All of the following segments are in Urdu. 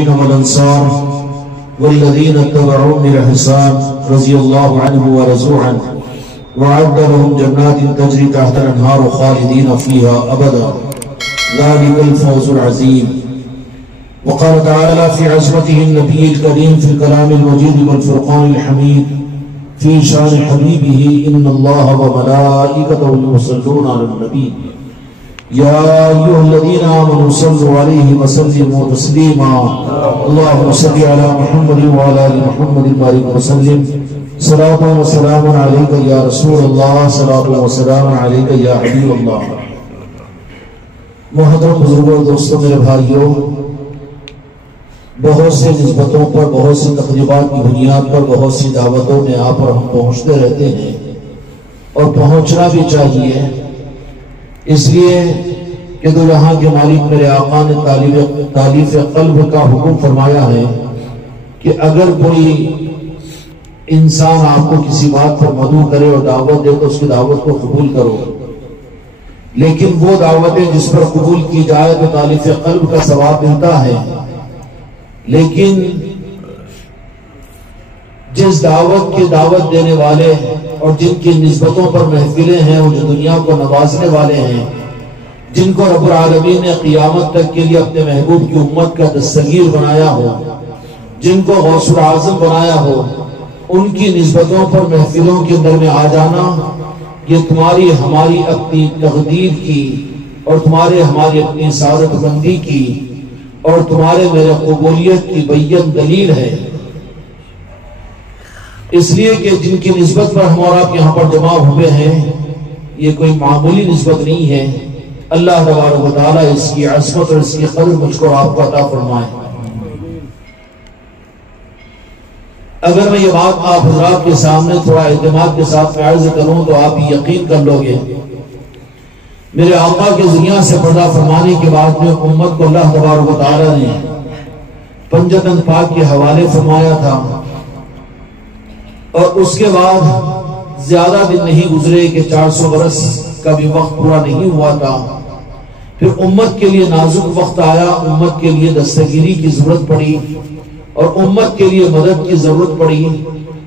والأنصار والذين اتبعوهم بإحسان رضي الله عنه ورضوا عنه وأعد لهم جنات تجري تحت الأنهار خالدين فيها أبدا ذلك الفوز العظيم. وقال تعالى في عظمته النبي الكريم في الكلام المجيد والفرقان الحميد في شان حبيبه إن الله وملائكته يصلون على النبي يا أيها الذين آمنوا صلوا عليه وسلموا تسليما اللهم صل على محمد وعلى آل محمد وبارك وسلم صلاة وسلام عليك يا رسول الله صلاة وسلام عليك يا حبيب الله. محترم بزرگوں دوستوں میرے بھائیوں، بہت سے نسبتوں پر، بہت سی تقریبات کی بنیاد پر، بہت سی دعوتوں میں آپ اور ہم پہنچتے رہتے ہیں اور پہنچنا بھی چاہیے، اس لیے کہ دو جہاں کے مالک میرے آقا نے تالیف قلب کا حکم فرمایا ہے کہ اگر کوئی انسان آپ کو کسی بات پر مدعو کرے اور دعوت دے تو اس کی دعوت کو قبول کرو، لیکن وہ دعوتیں جس پر قبول کی جائے تو تالیف قلب کا ثواب ملتا ہے، لیکن جس دعوت کی دعوت دینے والے اور جن کی نسبتوں پر محفلیں ہیں وہ جو دنیا کو نوازنے والے ہیں، جن کو رب العالمین نے قیامت تک کے لیے اپنے محبوب کی امت کا دستگیر بنایا ہو، جن کو غوث العظم بنایا ہو، ان کی نسبتوں پر محفلوں کے اندر میں آ جانا یہ تمہاری ہماری اپنی تقدیر کی اور تمہارے ہماری اپنی سعادت مندی کی اور تمہارے میرے قبولیت کی بین دلیل ہے، اس لیے کہ جن کی نسبت پر ہم اور آپ یہاں پر جمع ہوئے ہیں یہ کوئی معمولی نسبت نہیں ہے. اللہ تبارک و تعالیٰ اس کی عظمت اور اس کی قدر مجھ کو آپ کو عطا فرمائے. اگر میں یہ بات آپ حضرات کے سامنے تھوڑا اعتماد کے ساتھ عرض کروں تو آپ یقین کر لو گے میرے آقا کے ذریعہ سے پردہ فرمانے کے بعد میں امت کو اللہ تبارک و تعالیٰ نے پنجتن پاک کے حوالے فرمایا تھا، اور اس کے بعد زیادہ دن نہیں گزرے کہ 400 برس کا بھی وقت پورا نہیں ہوا تھا، پھر امت کے لیے نازک وقت آیا، امت کے لیے دستگیری کی ضرورت پڑی اور امت کے لیے مدد کی ضرورت پڑی.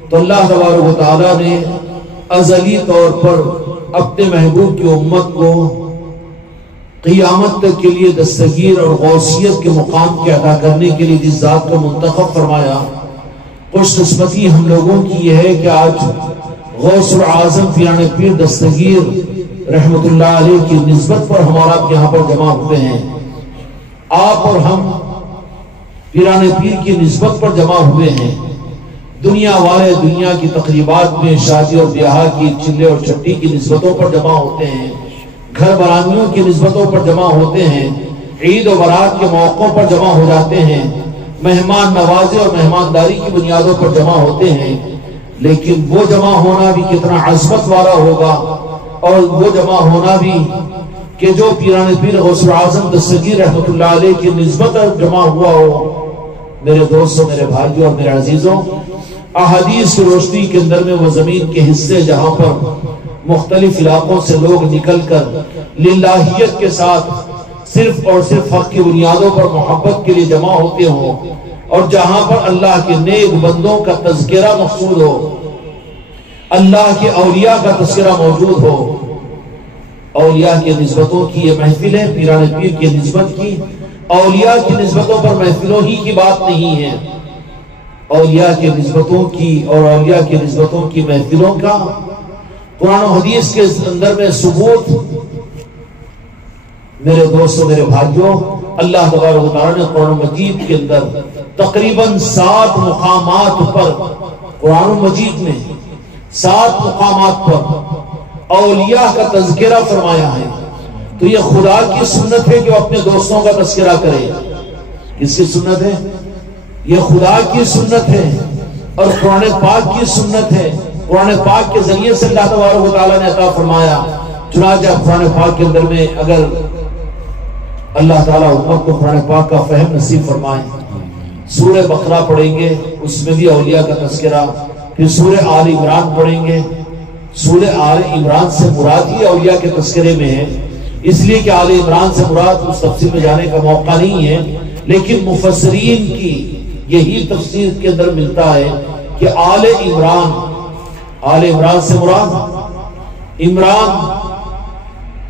تو اللہ تبارک و تعالیٰ نے ازلی طور پر اپنے محبوب کی امت کو قیامت تک کے لیے دستگیر اور غوثیت کے مقام کے عطا کرنے کے لیے جس ذات کو منتخب فرمایا. خوش قسمتی ہم لوگوں کی یہ ہے کہ آج غوث العظم پیران پیر دستگیر رحمت اللہ علیہ کی نسبت پر ہمارا آپ یہاں پر جمع ہوئے ہیں. آپ اور ہم پیران پیر کی نسبت پر جمع ہوئے ہیں. دنیا والے دنیا کی تقریبات میں شادی اور بیاہ کی چلے اور چھٹی کی نسبتوں پر جمع ہوتے ہیں، گھر برانیوں کی نسبتوں پر جمع ہوتے ہیں، عید و برات کے موقعوں پر جمع ہو جاتے ہیں، مہمان نوازی اور مہمانداری کی بنیادوں پر جمع ہوتے ہیں. لیکن وہ جمع ہونا بھی کتنا عظمت والا ہوگا، اور وہ جمع ہونا بھی کہ جو پیران پیر غوث العظم دستگیر رحمت اللہ علیہ کی نسبت جمع ہوا ہو. میرے دوستوں، میرے بھائیوں اور میرے عزیزوں، احادیث کی روشنی کے اندر میں وہ زمین کے حصے جہاں پر مختلف علاقوں سے لوگ نکل کر للہیت کے ساتھ صرف اور صرف حق کی بنیادوں پر محبت کے لیے جمع ہوتے ہوں، اور جہاں پر اللہ کے نیک بندوں کا تذکرہ مقصود ہو، اللہ کے اولیاء کا تذکرہ موجود ہو. اولیاء کی نسبتوں کی یہ محفل ہے، پیران پیر کی نسبت کی. اولیاء کی نسبتوں پر محفلوں ہی کی بات نہیں ہے، اولیاء کی نسبتوں کی اور اولیاء کی نسبتوں کی محفلوں کا قرآن و حدیث کے اندر میں ثبوت. میرے دوستوں، میرے بھائیوں، اللہ تبارک و تعالیٰ نے قرآن مجید کے اندر تقریباً 7 مقامات پر، قرآن مجید میں 7 مقامات پر اولیاء کا تذکرہ فرمایا ہے. تو یہ خدا کی سنت ہے کہ وہ اپنے دوستوں کا تذکرہ کرے. کس کی سنت ہے؟ یہ خدا کی سنت ہے اور قرآن پاک کی سنت ہے. قرآن پاک کے ذریعے سے اللہ تبارک و تعالیٰ نے عطا فرمایا. چنانچہ قرآن پاک کے اندر میں اگر اللہ تعالیٰ امت کو قرآن پاک کا فہم نصیب فرمائے، سورہ بقرہ پڑھیں گے، اس میں بھی اولیاء کا تذکرہ. پھر سورہ آل عمران پڑھیں گے، سورہ آل عمران سے مراد ہی اولیاء کے تذکرے میں ہے، اس لیے کہ آل عمران سے مراد اس تفصیل میں جانے کا موقع نہیں ہے، لیکن مفسرین کی یہی تفسیر کے اندر ملتا ہے کہ آل عمران سے مراد عمران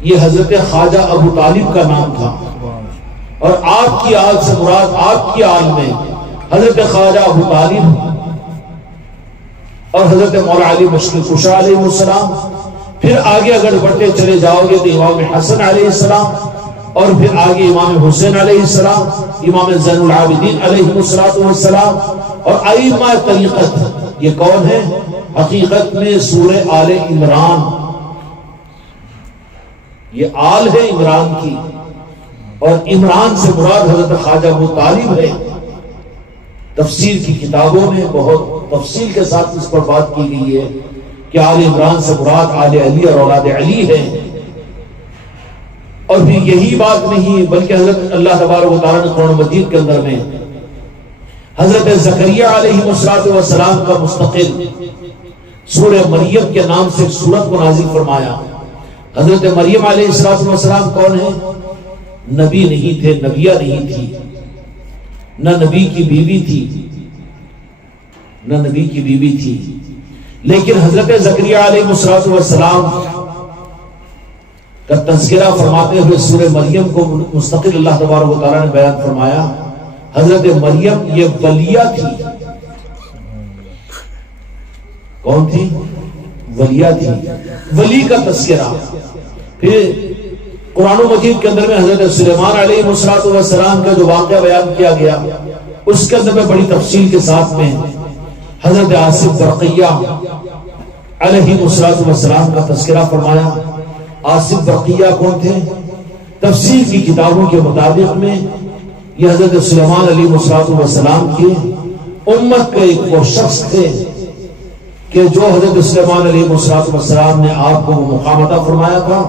یہ حضرت خواجہ ابو طالب کا نام تھا، اور آپ کی آل سے مراد آپ کی آل میں حضرت خواجہ ابو طالب اور حضرت مولا علی مشکل کشا علیہ السلام، پھر آگے اگر بڑھتے چلے جاؤ گے تو امام حسن علیہ السلام، اور پھر آگے امام حسین علیہ السلام، امام زین العابدین علیہ السلام، اور ائمہ طریقت یہ کون ہے؟ حقیقت میں سورہ آل عمران، یہ آل ہے عمران کی، اور عمران سے مراد حضرت خواجہ ابو طالب ہے۔ تفسیر کی کتابوں میں بہت تفصیل کے ساتھ اس پر بات کی گئی ہے کہ آل عمران سے مراد آل علی اور اولاد علی ہے۔ اور پھر یہی بات نہیں بلکہ حضرت اللہ تبارک و تعالیٰ نے قرآن مجید کے اندر میں حضرت زکریا علیہ السلام کا مستقل سورہ مریم کے نام سے ایک سورت کو نازل فرمایا۔ حضرت مریم علیہ السلام کون ہے؟ نبی نہیں تھے، نبیہ نہیں تھی، نہ نبی کی بیوی تھی، نہ نبی کی بیوی تھی، لیکن حضرت زکریا علیہ السلام کا تذکرہ فرماتے ہوئے سورہ مریم کو مستقل اللہ تبارک و تعالیٰ نے بیان فرمایا۔ حضرت مریم یہ ولیہ تھی، کون تھی؟ ولیہ تھی، ولی کا تذکرہ۔ پھر قرآن مجید کے اندر میں حضرت سلیمان علیہ السلام کا جو واقعہ بیان کیا گیا اس کے اندر میں بڑی تفصیل کے ساتھ میں حضرت آصف برقیہ علیہ السلام کا تذکرہ فرمایا۔ آصف برقیہ کون تھے؟ تفسیر کی کتابوں کے مطابق میں یہ حضرت سلیمان علیہ السلام کی امت کے ایک وہ شخص تھے کہ جو حضرت سلیمان علیہ السلام نے آپ کو مقام عطا فرمایا تھا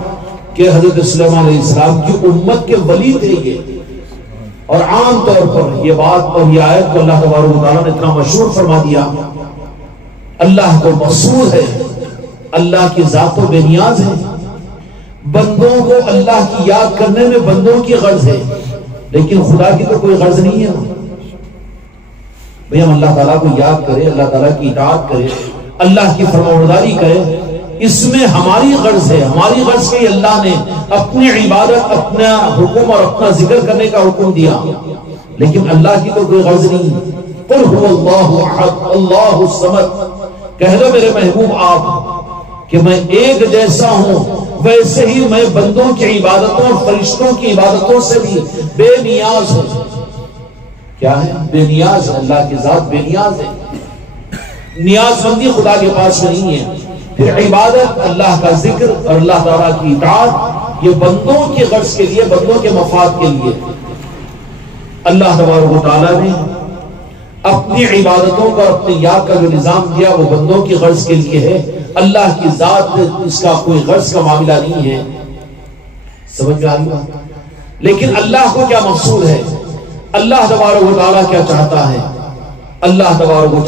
کہ حضرت سلیمان علیہ السلام کی امت کے ولی تھے یہ۔ اور عام طور پر یہ بات اور یہ آیت کو اللہ تبارک و تعالیٰ نے اتنا مشہور فرما دیا، اللہ کو مقصود ہے، اللہ کی ذات و بے نیاز ہے، بندوں کو اللہ کی یاد کرنے میں بندوں کی غرض ہے، لیکن خدا کی تو کوئی غرض نہیں ہے۔ بھئی ہم اللہ تعالیٰ کو یاد کریں، اللہ تعالیٰ کی اطاعت کریں، اللہ کی فرمانبرداری کریں، اس میں ہماری غرض ہے۔ ہماری غرض کے اللہ نے اپنی عبادت، اپنا حکم اور اپنا ذکر کرنے کا حکم دیا، لیکن اللہ کی تو کوئی غرض نہیں۔ قل هو اللہ احد اللہ الصمد، کہہ دو میرے محبوب آپ کہ میں ایک جیسا ہوں، ویسے ہی میں بندوں کی عبادتوں اور فرشتوں کی عبادتوں سے بھی بے نیاز ہوں۔ کیا ہے؟ بے نیاز ہے، اللہ کی ذات بے نیاز ہے، نیاز مندی خدا کے پاس میں نہیں ہے۔ پھر عبادت، اللہ کا ذکر اور اللہ تعالیٰ کی اطاعت، یہ بندوں کی غرض کے لیے، بندوں کے مفاد کے لیے اللہ تبارک و تعالیٰ نے اپنی عبادتوں کا، اپنی یاد کا جو نظام دیا وہ بندوں کی غرض کے لیے ہے۔ اللہ کی ذات اس کا کوئی غرض کا معاملہ نہیں ہے۔ سمجھ میں آئی بات؟ لیکن اللہ کو کیا مقصود ہے؟ اللہ تبارک و تعالیٰ کیا چاہتا ہے؟ اللہ تبارک و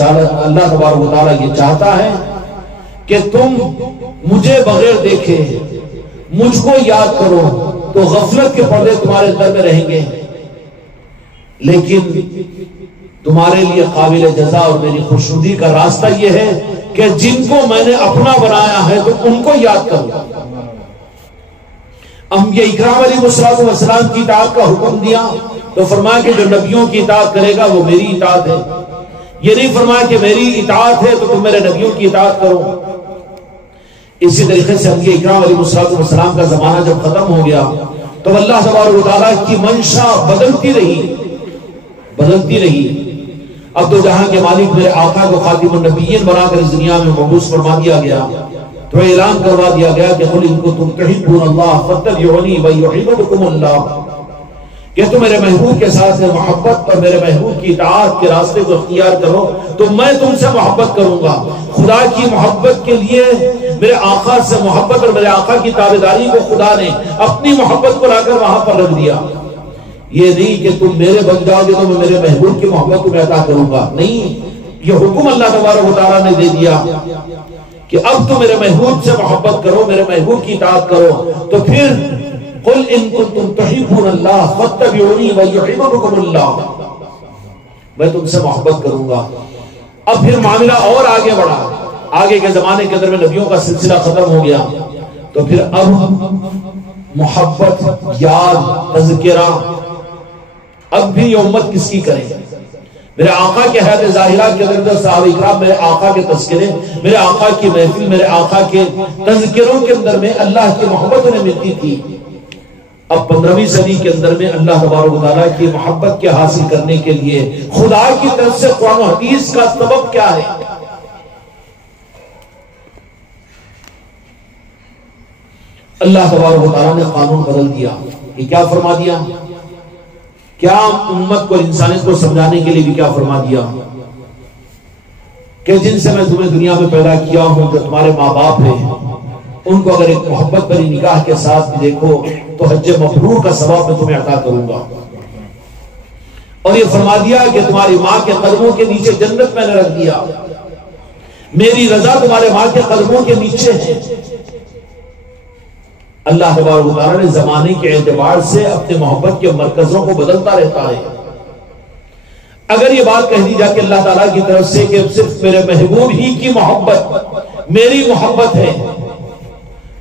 تعالیٰ یہ چاہتا ہے کہ تم مجھے بغیر دیکھے مجھ کو یاد کرو تو غفلت کے پردے تمہارے دل میں رہیں گے، لیکن تمہارے لیے قابل جزا اور میری خوشنودی کا راستہ یہ ہے کہ جن کو میں نے اپنا بنایا ہے تو ان کو یاد کرو۔ انبیاء اکرام علیہ السلام کی اطاعت کا حکم دیا تو فرمایا کہ جو نبیوں کی اطاعت کرے گا وہ میری اطاعت ہے، یہ نہیں فرمایا کہ میری اطاعت ہے تو تم میرے نبیوں کی اطاعت کرو۔ اسی طریقے سے انبیاء اکرام علیہ السلام کا زمانہ جب ختم ہو گیا تو اللہ تبارک و تعالیٰ کی منشا بدلتی رہی۔ اب تو جہاں کے مالک میرے آقا کو خاتم النبیین بنا کر اس دنیا میں مبعوث فرما دیا گیا تو اعلان کروا دیا گیا کہ قل ان کنتم تحبون اللہ فاتبعونی ویحببکم اللہ، کہ تم میرے محبوب کے ساتھ محبت اور میرے محبوب کی اطاعت کے راستے کو اختیار کرو تو میں تم سے محبت کروں گا۔ خدا کی محبت کے لیے میرے آقا سے محبت اور میرے آقا کی تابعداری کو خدا نے اپنی محبت کو لا کر وہاں پر رکھ دیا۔ یہ نہیں کہ تم میرے بن جاؤ گے تو میں میرے محبوب کی محبت تمہیں عطا کروں گا، نہیں، یہ حکم اللہ تبارک و تعالیٰ نے دے دیا کہ اب تم میرے محبوب سے محبت کرو، میرے محبوب کی اطاعت کرو۔ تو پھر قل ان کنتم تحبون اللہ فاتبعونی ویحببکم اللہ، میں تم سے محبت کروں گا۔ اب پھر معاملہ اور آگے بڑھا، آگے کے زمانے کے اندر میں نبیوں کا سلسلہ ختم ہو گیا، تو پھر اب محبت، یاد، تذکرہ، اب بھی یہ امت کس کی کرے؟ میرے آقا کے حیات ظاہرہ کے اندر صحابہ اکرام میرے آقا کے تذکرے، میرے آقا کی محفل، میرے آقا کے تذکروں کے اندر میں اللہ کی محبت انہیں ملتی تھی۔ اب 15ویں صدی کے اندر میں اللہ تبارک و تعالیٰ کی محبت کے حاصل کرنے کے لیے خدا کی طرف سے قرآن و حدیث کا سبب کیا ہے؟ اللہ تبارک و تعالیٰ نے قانون بدل دیا کہ کیا فرما دیا؟ کیا امت کو، انسانیت کو سمجھانے کے لیے بھی کیا فرما دیا کہ جن سے میں تمہیں دنیا میں پیدا کیا ہوں، جو تمہارے ماں باپ ہیں، ان کو اگر ایک محبت بھری نگاہ کے ساتھ بھی دیکھو تو حج مبرور کا ثواب میں تمہیں عطا کروں گا۔ اور یہ فرما دیا کہ تمہاری ماں کے قدموں کے نیچے جنت میں نے رکھ دیا، میری رضا تمہارے ماں کے قدموں کے نیچے ہے۔ اللہ تبارک و تعالیٰ نے زمانے کے اعتبار سے اپنے محبت کے مرکزوں کو بدلتا رہتا ہے۔ اگر یہ بات کہہ دی جائے کہ اللہ تعالیٰ کی طرف سے کہ صرف میرے محبوب ہی کی محبت میری محبت ہے،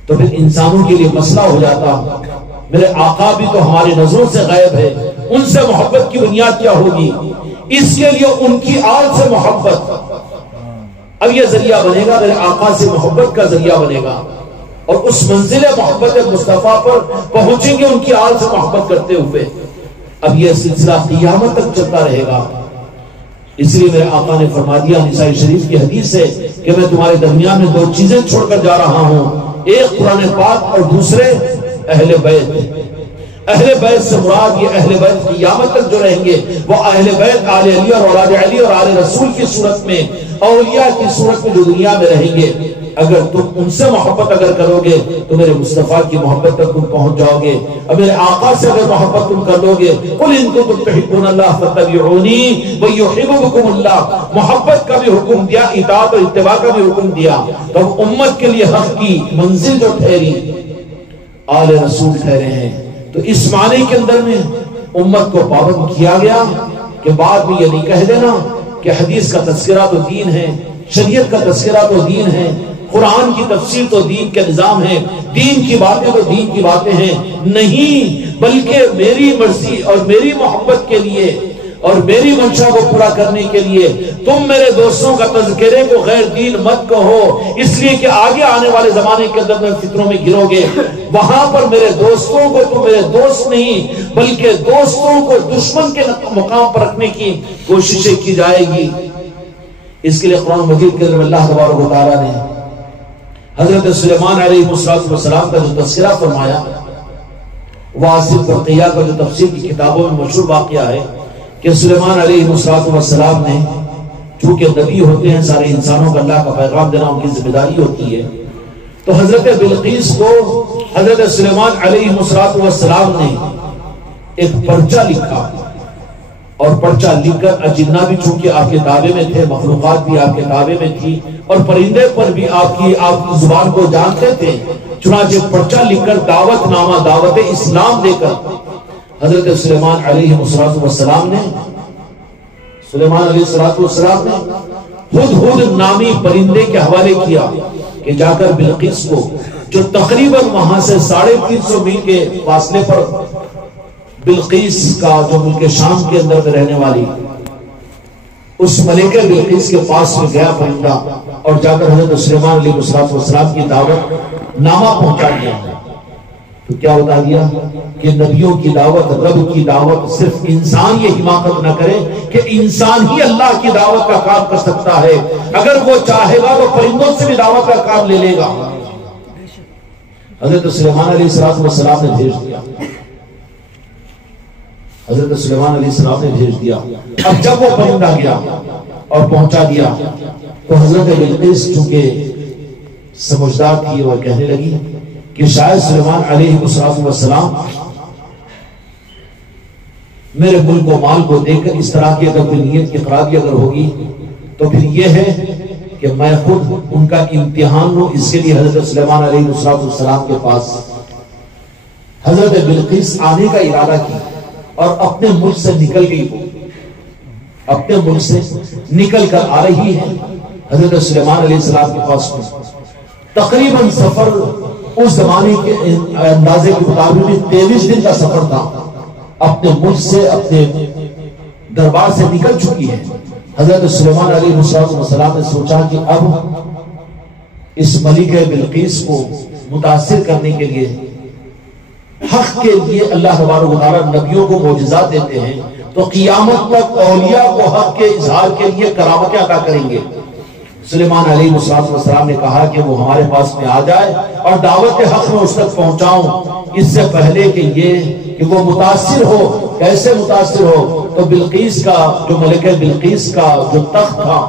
تو پھر انسانوں کے لیے مسئلہ ہو جاتا، میرے آقا بھی تو ہماری نظروں سے غائب ہے، ان سے محبت کی بنیاد کیا ہوگی؟ اس کے لیے ان کی آل سے محبت، اب یہ ذریعہ بنے گا، میرے آقا سے محبت کا ذریعہ بنے گا، اور اس منزل محبت مصطفیٰ پر پہنچیں گے ان کی آل سے محبت کرتے ہوئے۔ اب یہ سلسلہ قیامت تک چلتا رہے گا۔ اس لیے میرے آقا نے فرما دیا، نسائی شریف کی حدیث ہے کہ میں تمہارے درمیان میں دو چیزیں چھوڑ کر جا رہا ہوں، ایک قرآن پاک اور دوسرے اہل بیت۔ اہل بیت سے مراد یہ اہل بیت قیامت تک جو رہیں گے وہ اہل بیت آل علی اور اولاد علی اور آل رسول کی صورت میں، اولیاء کی صورت میں جو دنیا میں رہیں گے۔ اگر تم ان سے محبت اگر کرو گے تو میرے مصطفیٰ کی محبت تک تم پہنچ جاؤ گے، اور میرے آقا سے اگر محبت تم کر لو گے، قل ان کنتم تحبون اللہ فاتبعونی ویحببکم اللہ، محبت کا بھی حکم دیا، اطاعت اور اتباع کا بھی حکم دیا۔ تب امت کے لیے حق کی منزل جو ٹھہری آل رسول ٹھہرے ہیں، تو اس معنی کے اندر میں امت کو پابند کیا گیا کہ بعد میں یہ نہیں کہہ دینا کہ حدیث کا تذکرہ تو دین ہے، شریعت کا تذکرہ تو دین ہے، قرآن کی تفسیر تو دین کے نظام ہے، دین کی باتیں تو دین کی باتیں ہیں۔ نہیں، بلکہ میری مرضی اور میری محبت کے لیے اور میری منشا کو پورا کرنے کے لیے تم میرے دوستوں کا تذکرے کو غیر دین مت کہو، اس لیے کہ آگے آنے والے زمانے کے اندر میں فتنوں میں گرو گے، وہاں پر میرے دوستوں کو تم میرے دوست نہیں بلکہ دوستوں کو دشمن کے مقام پر رکھنے کی کوششیں کی جائے گی۔ اس کے لیے قرآن مجید کے اندر اللہ تبارک و تعالیٰ نے حضرت سلیمان علیہ السلام کا جو تذکرہ فرمایا، واسط برقیہ کا جو تفسیر کی کتابوں میں مشہور واقعہ ہے کہ سلیمان علیہ السلام نے، چونکہ نبی ہوتے ہیں، سارے انسانوں کو اللہ کا پیغام دینا ان کی ذمہ داری ہوتی ہے، تو حضرت بلقیس کو حضرت سلیمان علیہ السلام نے ایک پرچہ لکھا، اور پرچہ لکھ کر اجنہ بھی چونکہ آپ کے تابع میں تھے، مخلوقات بھی آپ کے تابع میں تھی، اور پرندے پر بھی آپ کی زبان کو جانتے تھے، چنانچہ پرچہ لکھ کر دعوت نامہ، دعوت اسلام دے کر حضرت سلیمان علیہ السلام نے ہدہد نامی پرندے کے حوالے کیا کہ جا کر بلقیس کو، جو تقریباً وہاں سے 350 میل کے فاصلے پر بلقیس کا جو ملک شام کے اندر میں رہنے والی، اس ملکہ بلقیس کے پاس میں گیا پرندہ، اور جا کر حضرت سلیمان علیہ السلام کی دعوت نامہ پہنچا دیا۔ تو کیا بتا دیا کہ نبیوں کی دعوت، رب کی دعوت صرف انسان یہ حماقت نہ کرے کہ انسان ہی اللہ کی دعوت کا کام کر سکتا ہے، اگر وہ چاہے گا تو پرندوں سے بھی دعوت کا کام لے لے گا۔ حضرت سلیمان علیہ السلام نے بھیج دیا، حضرت سلیمان علیہ السلام نے بھیج دیا۔ اب جب وہ پرندہ گیا اور پہنچا دیا تو حضرت بلقیس چونکہ سمجھدار تھی، وہ کہنے لگی کہ شاید سلیمان علیہ السلام میرے ملک و مال کو دیکھ کر اس طرح کی اگر کوئی نیت کی خرابی اگر ہوگی تو پھر یہ ہے کہ میں خود ان کا امتحان لوں۔ اس کے لیے حضرت سلیمان علیہ السلام کے پاس حضرت بلقیس آنے کا ارادہ کی اور اپنے ملک سے نکل گئی، وہ اپنے ملک سے نکل کر آ رہی ہے حضرت سلیمان علیہ السلام کے پاس میں۔ تقریباً سفر اس زمانے کے اندازے کے مطابق 23 دن کا سفر تھا، اپنے ملک سے اپنے دربار سے نکل چکی ہے۔ حضرت سلیمان علیہ السلام نے سوچا کہ اب اس ملکہ بلقیس کو متاثر کرنے کے لیے، حق کے لیے اللہ تبارک و تعالیٰ نبیوں کو معجزات دیتے ہیں، تو قیامت تک اولیاء کو حق کے اظہار کے لیے کرامتیں عطا کریں گے۔ سلیمان علیہ السلام نے کہا کہ وہ ہمارے پاس میں آ جائے اور دعوت حق میں اس تک پہنچاؤں، اس سے پہلے کہ وہ متاثر ہو۔ کیسے متاثر ہو؟ تو بلقیس کا جو ملکہ بلقیس کا جو تخت تھا،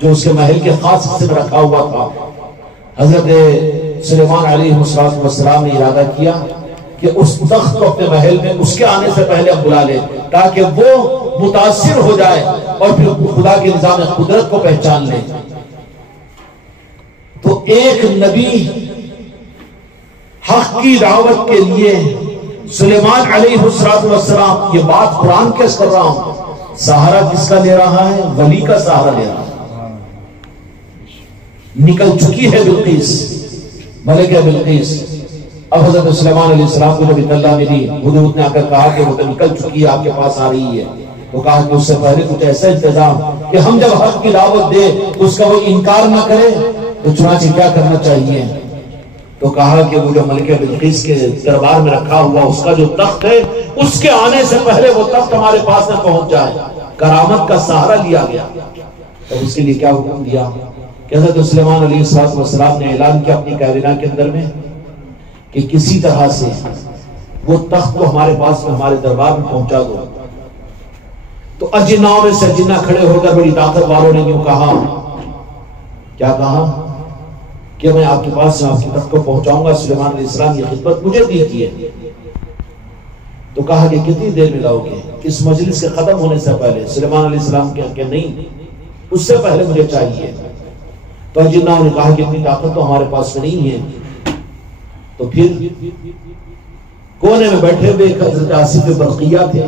جو اس کے محل کے خاص حصے میں رکھا ہوا تھا، حضرت سلیمان علیہ السلام نے ارادہ کیا کہ اس تخت کو اپنے محل میں اس کے آنے سے پہلے اب بلا لے، تاکہ وہ متاثر ہو جائے اور پھر خدا کے نظام قدرت کو پہچان لے۔ تو ایک نبی حق کی دعوت کے لیے سلیمان علیہ السلام، یہ بات قرآن کیس کر رہا ہوں، سہارا کس کا لے رہا ہے؟ ولی کا سہارا لے رہا ہے۔ نکل چکی ہے بلقیس، ملکہ بلقیس۔ اب حضرت سلیمان علیہ السلام کو جب اطلاع ملی، حضور نے آ کر کہا کہ وہ تو نکل چکی ہے، آپ کے پاس آ رہی ہے، تو کہا کہ اس سے پہلے کچھ ایسا انتظام کہ ہم جب حق کی دعوت دے تو اس کا وہ انکار نہ کرے، تو چنانچہ کیا کرنا چاہیے؟ تو کہا کہ وہ جو ملکہ بلقیس کے دربار میں رکھا ہوا اس کا جو تخت ہے، اس کے آنے سے پہلے وہ تخت ہمارے پاس میں پہنچ جائے۔ کرامت کا سہارا لیا گیا۔ تو اس کے لیے کیا حکم دیا کہ حضرت سلیمان علیہ السلام نے اعلان کیا اپنی کابینہ کے اندر میں کہ کسی طرح سے وہ تخت کو ہمارے پاس میں، ہمارے دربار میں پہنچا دو۔ تو اجناؤں میں سے اجنا کھڑے ہو کر بڑی طاقت والوں نے یوں کہا، کیا کہا کہ میں آپ کے پاس سے آپ کی تخت کو پہنچاؤں گا۔ سلیمان علیہ السلام یہ خدمت مجھے دی ہے۔ تو کہا کہ کتنی دیر میں لاؤ گے؟ اس مجلس کے ختم ہونے سے پہلے۔ سلیمان علیہ السلام کہ نہیں، اس سے پہلے مجھے چاہیے۔ تو اجناؤں نے کہا کہ اتنی طاقت تو ہمارے پاس میں نہیں ہے۔ تو پھر کونے میں بیٹھے ہوئے حضرت آصف برقیہ تھے،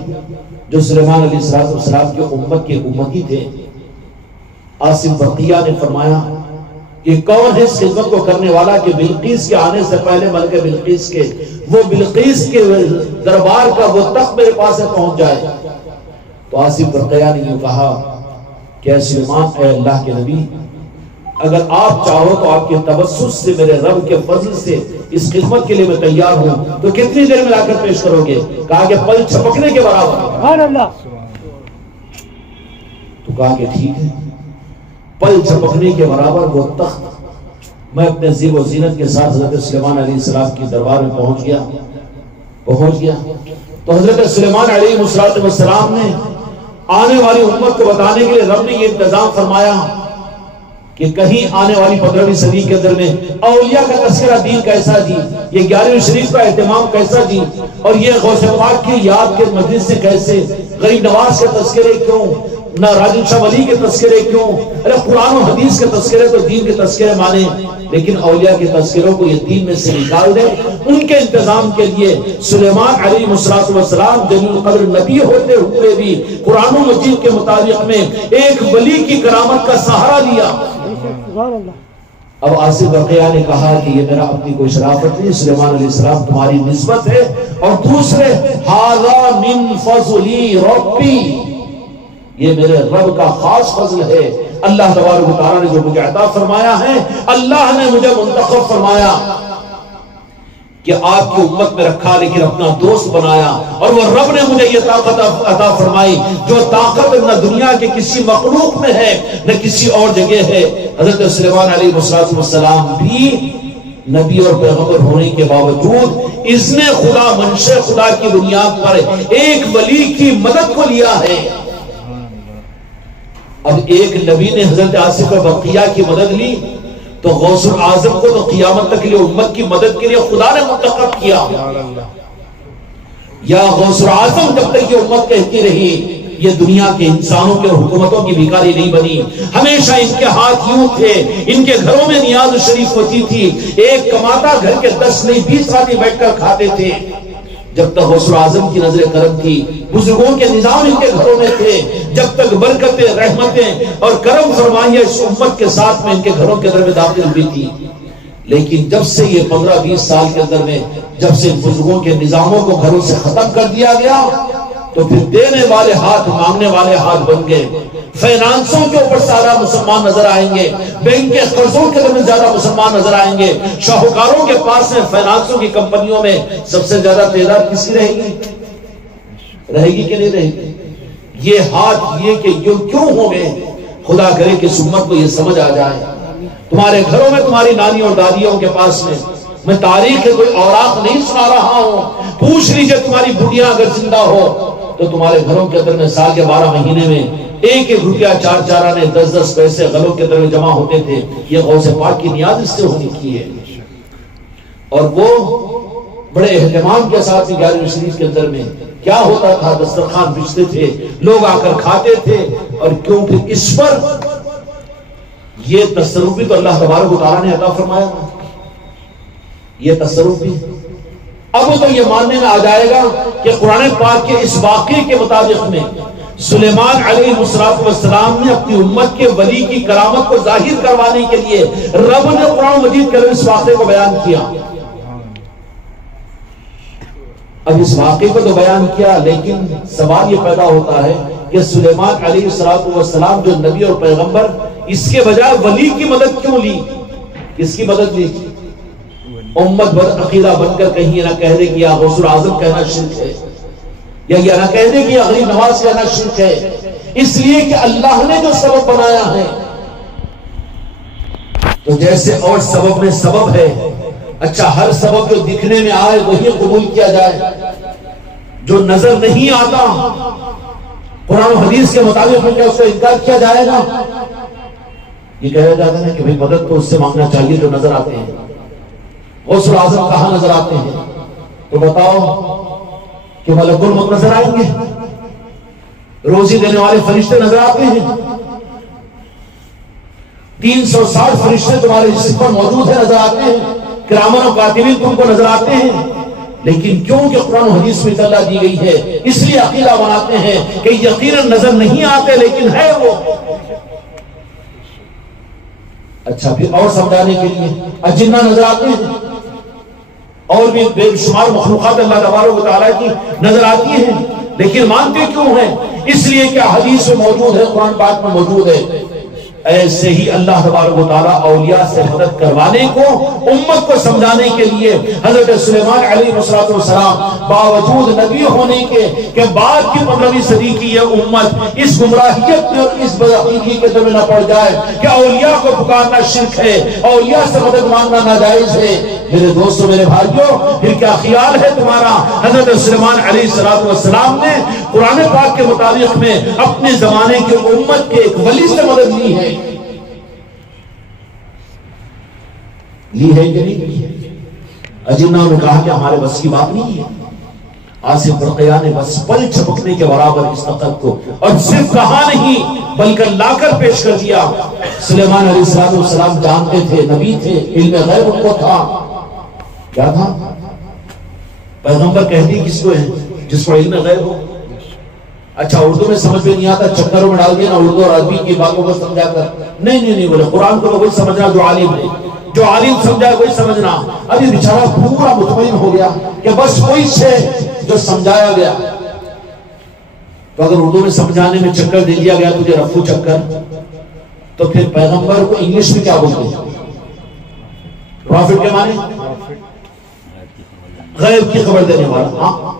جو سلیمان علیہ السلام کے امت کے امتی تھے۔ آصف برقیہ نے فرمایا کہ کون ہے اس خدمت کو کرنے والا کہ بلقیس کے آنے سے پہلے ملکہ بلقیس کے وہ بلقیس کے دربار کا وہ تخت میرے پاس پہنچ جائے۔ تو آصف برقیہ نے یہ کہا کہ اے سلیمان، اے اللہ کے نبی، اگر آپ چاہو تو آپ کے توسط سے، میرے رب کے فضل سے اس خدمت کے لیے میں تیار ہوں، تو کتنی دیر میں لا کر پیش کرو گے؟ کہا کہ پل چھپکنے کے برابر۔ سبحان اللہ۔ تو کہا کہ ٹھیک ہے، پل چھپکنے کے برابر وہ تخت میں اپنے زیب و زینت کے ساتھ حضرت سلیمان علیہ السلام کی دربار میں پہنچ گیا۔ تو حضرت سلیمان علیہ السلام نے آنے والی امت کو بتانے کے لیے رب نے یہ انتظام فرمایا کہ کہیں آنے والی 15ویں صدی کے اندر میں اولیاء کا تذکرہ دین کیسا جی، یہ 11ویں شریف کا اہتمام کیسا جی، اور یہ غوث پاک کی یاد کے مجلس سے کیسے، غریب نواز کے تذکرے کیوں، نہ راجن شاہ ولی کے تذکرے کیوں؟ ارے قرآن و حدیث کے تذکرے تو دین کے تذکرے مانے، لیکن اولیاء کے تذکروں کو یہ دین میں سے نکال دیں۔ ان کے انتظام کے لیے سلیمان علیہ السلام جلیل القدر نبی ہوتے ہوئے بھی قرآن و مجید کے مطابق میں ایک ولی کی کرامت کا سہارا لیا۔ اب آصف برقیہ نے کہا کہ یہ میرا اپنی کوئی شرافت نہیں، سلیمان علیہ السلام تمہاری نسبت ہے، اور دوسرے ھذا من فضل ربی، یہ میرے رب کا خاص فضل ہے، اللہ تبارک و تعالیٰ نے جو مجھے عطا فرمایا ہے، اللہ نے مجھے منتخب فرمایا کہ آپ کی امت میں رکھا، لیکن اپنا دوست بنایا، اور وہ رب نے مجھے یہ طاقت عطا فرمائی جو طاقت نہ دنیا کے کسی مخلوق میں ہے نہ کسی اور جگہ ہے۔ حضرت سلیمان علیہ السلام بھی نبی اور پیغمبر ہونے کے باوجود اذن خدا، منشاء خدا کی بنیاد پر ایک ولی کی مدد کو لیا ہے۔ اب ایک نبی نے حضرت آصف برقیہ کی مدد لی، تو غوث اعظم کو تو قیامت تک کے لیے امت کی مدد کے لیے خدا نے منتخب کیا۔ یا غوث اعظم جب تک یہ امت کہتی رہی، یہ دنیا کے انسانوں کے حکومتوں کی بھکاری نہیں بنی، ہمیشہ ان کے ہاتھ یوں تھے، ان کے گھروں میں نیاز شریف ہوتی تھی، ایک کماتا گھر کے 10 نہیں 20 آدمی بیٹھ کر کھاتے تھے۔ جب تک غوث اعظم کی نظر کرم تھی، بزرگوں کے نظام ان کے گھروں میں تھے، جب تک برکتیں، رحمتیں اور کرم فرمائیاں اس امت کے ساتھ میں ان کے گھروں کے اندر میں داخل ہوئی تھی، لیکن جب سے یہ 15-20 سال کے اندر میں جب سے بزرگوں کے نظاموں کو گھروں سے ختم کر دیا گیا تو پھر دینے والے ہاتھ مانگنے والے ہاتھ بن گئے. فائنانسوں کے اوپر سارا مسلمان نظر آئیں گے، بینک کے قرضوں کے اندر زیادہ مسلمان نظر آئیں گے، شاہکاروں کے پاس میں فائنانسوں کی کمپنیوں میں سب سے زیادہ تعداد کس کی رہے گی کہ نہیں رہے گی؟ یہ ہاتھ یہ کہ یہ کیوں ہوں گے؟ خدا کرے کہ اس امت کو یہ سمجھ آ جائے. تمہارے گھروں میں تمہاری نانی اور دادیوں کے پاس میں تاریخ کے کوئی اوراق نہیں سنا رہا ہوں، پوچھ لیجئے تمہاری بڑھیاں اگر زندہ ہو تو تمہارے گھروں کے اندر میں سال کے 12 مہینے میں 1-1 روپیہ 4 آنے 10 پیسے غلوں کے اندر میں جمع ہوتے تھے. یہ غوث پاک کی نیاز اس سے ہونی کی ہے. اور وہ بڑے اہتمام کے ساتھ 11ویں شریف کے اندر میں کیا ہوتا تھا، دسترخوان بچھتے تھے، لوگ آ کر کھاتے تھے. اور کیونکہ اس پر یہ تصرف بھی تو اللہ تبارک و تعالیٰ نے عطا فرمایا، یہ تصرف بھی. اب تو یہ ماننے میں آ جائے گا کہ قرآن پاک کے اس واقعے کے مطابق میں سلیمان علیہ السلام نے اپنی امت کے ولی کی کرامت کو ظاہر کروانے کے لیے رب نے قرآن مجید کے اس واقعے کو بیان کیا. اب اس واقعے کو تو بیان کیا، لیکن سوال یہ پیدا ہوتا ہے کہ سلیمان علیہ السلام جو نبی اور پیغمبر، اس کے بجائے ولی کی مدد کیوں لی؟ کس کی مدد لی؟ امت بد عقیدہ بن کر کہیں یہ نہ کہہ دے کہ یا غوث اعظم کہنا شرک ہے، یا یہ نہ کہہ دے کہ یا غریب نواز کہنا شرک ہے. اس لیے کہ اللہ نے جو سبب بنایا ہے، تو جیسے اور سبب میں سبب ہے، اچھا ہر سبب جو دکھنے میں آئے وہی قبول کیا جائے، جو نظر نہیں آتا قرآن و حدیث کے مطابق میں کیا اس کا انکار کیا جائے گا؟ یہ کہا جاتا ہے کہ بھئی مدد تو اس سے مانگنا چاہیے جو نظر آتے ہیں. غوث اعظم کہاں نظر آتے ہیں؟ تو بتاؤ کہ ملک الموت نظر آئیں گے، روزی دینے والے فرشتے نظر آتے ہیں، 360 فرشتے تمہارے جسم پر موجود ہیں نظر آتے ہیں، کرامن و کاتبین تم کو نظر آتے ہیں. لیکن کیوں کہ قرآن و حدیث میں اطلاع دی گئی ہے، اس لیے عقیدہ بناتے ہیں کہ یقیناً نظر نہیں آتے لیکن ہے وہ. اچھا پھر اور سمجھانے کے لیے اجنہ نظر آتے ہیں، اور بھی بے شمار مخلوقات اللہ تبارک و تعالیٰ کی نظر آتی ہیں، لیکن مانتے کیوں ہیں؟ اس لیے کہ حدیث میں موجود ہے، قرآن پاک میں موجود ہے. ایسے ہی اللہ تبارک و تعالیٰ اولیاء سے مدد کروانے کو، امت کو سمجھانے کے لیے حضرت سلیمان علیہ السلام باوجود نبی ہونے کے کہ بعد کی 15ویں صدی کی یہ امت اس گمراہیت میں اور اس بدعقیدگی کے دم نہ پڑ جائے کہ اولیاء کو پکارنا شرک ہے، اولیاء سے مدد مانگنا ناجائز ہے. میرے دوستوں، میرے بھائیوں، پھر کیا خیال ہے تمہارا؟ حضرت سلیمان علیہ السلام نے قرآن پاک کے مطابق میں اپنے زمانے کے امت کے ایک ولی سے مدد لی ہے. لی ہے کہ نہیں؟ اجنہ نے کہا کہ ہمارے بس کی بات نہیں ہے. آصف برقیہ نے بس پل چھپکنے کے برابر اس طاقت کو اور صرف کہا نہیں بلکہ لا کر پیش کر دیا. سلیمان علیہ السلام جانتے تھے، نبی تھے، علم غیب ان کو تھا. کیا تھا؟ پیغمبر کہتی کس کو ہے؟ جس کو علم غیب ہو. اچھا اردو میں سمجھ میں نہیں آتا، چکروں میں ڈال دیا نا اردو اور عربی کی باتوں کو سمجھا کر. نہیں بولے قرآن کو وہی سمجھنا جو عالم ہے، جو عالم سمجھا ہے وہی سمجھنا. ابھی بیچارہ پورا مطمئن ہو گیا کہ بس وہی ہے جو سمجھایا گیا. تو اگر اردو میں سمجھانے میں چکر دے دیا گیا تجھے رفو چکر، تو پھر پیغمبر کو انگلش میں کیا بولتے ہیں؟ پروفٹ کے معنی غیب کی خبر دینے والا. ہاں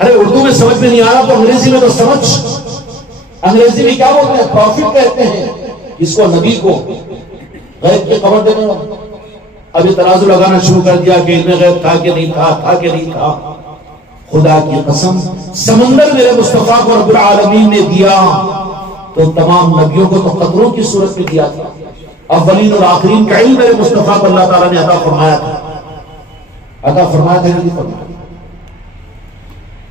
ارے اردو میں سمجھ میں نہیں آ رہا تو انگریزی میں تو سمجھ. انگریزی میں کیا بولتے ہیں؟ پروفٹ کہتے ہیں اس کو، نبی کو غیب کی خبر دینے والا. ابھی ترازو لگانا شروع کر دیا کہ علم غیب تھا کہ نہیں تھا، تھا کہ نہیں تھا. خدا کی قسم سمندر میرے مصطفیٰ کو رب العالمین نے دیا تو تمام نبیوں کو تو قطروں کی صورت میں دیا تھا. اولین اور آخرین کا علم میرے مصطفیٰ کو اللہ تعالیٰ نے عطا فرمایا تھا. عطا فرمایا تھا نہیں فرمایا.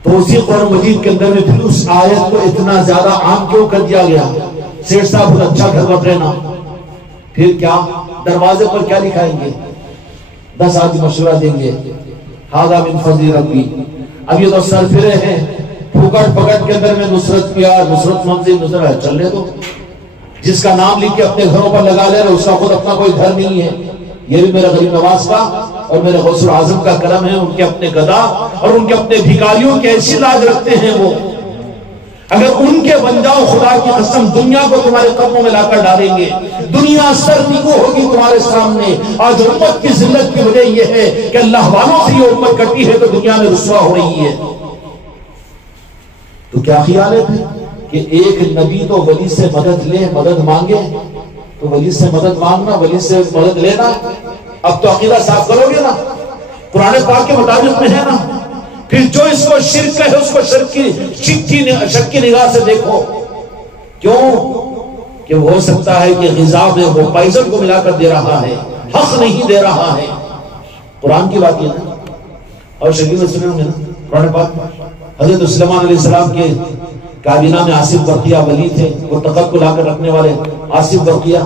تو اسی قرآن مجید کے اندر میں پھر اس آیت کو اتنا زیادہ عام کیوں کر دیا گیا؟ سیٹ صاحب بہت اچھا گھر مت رہنا. پھر کیا دروازے پر کیا لکھائیں گے؟ 10 آدمی مشورہ دیں گے ھذا من فضل ربی. اب یہ تو سر پھرے ہیں پھکٹ پکٹ کے اندر میں نصرت کیا، نصرت منزل نصرت چلنے دو. جس کا نام لکھ کے اپنے گھروں پر لگا لے رہے اس کا خود اپنا کوئی گھر نہیں ہے. یہ بھی میرے غریب نواز کا اور میرے غوث اعظم کا کرم ہے. ان کے اپنے گدا اور ان کے اپنے بھکاریوں کی ایسی لاج رکھتے ہیں وہ. اگر ان کے بن جاؤ خدا کی قسم دنیا کو تمہارے قدموں میں لا کر ڈالیں گے. دنیا سر نگو ہوگی تمہارے سامنے. آج امت کی ذلت کی وجہ یہ ہے کہ اللہ والوں سے یہ امت کٹی ہے تو دنیا میں رسوا ہو رہی ہے. تو کیا خیال ہے پھر کہ ایک نبی تو ولی سے مدد لے، مدد مانگے تو ولی سے مدد مانگنا، ولی سے مدد لینا. اب تو عقیدہ صاف کرو گے نا، قرآن پاک کے مطابق میں ہے نا. پھر جو اس کو شرک ہے اس کو شک کی نگاہ سے دیکھو. کیوں کہ ہو سکتا ہے کہ غذا میں وہ پائزن کو ملا کر دے رہا ہے، حق نہیں دے رہا ہے. قرآن کی بات یہ نا. اور شکیل میں سنے ہوں گے نا قرآن پاک حضرت سلیمان علیہ السلام کے کابینہ میں آصف برقیہ ولی تھے. وہ تخت کو لا کر رکھنے والے آصف برقیہ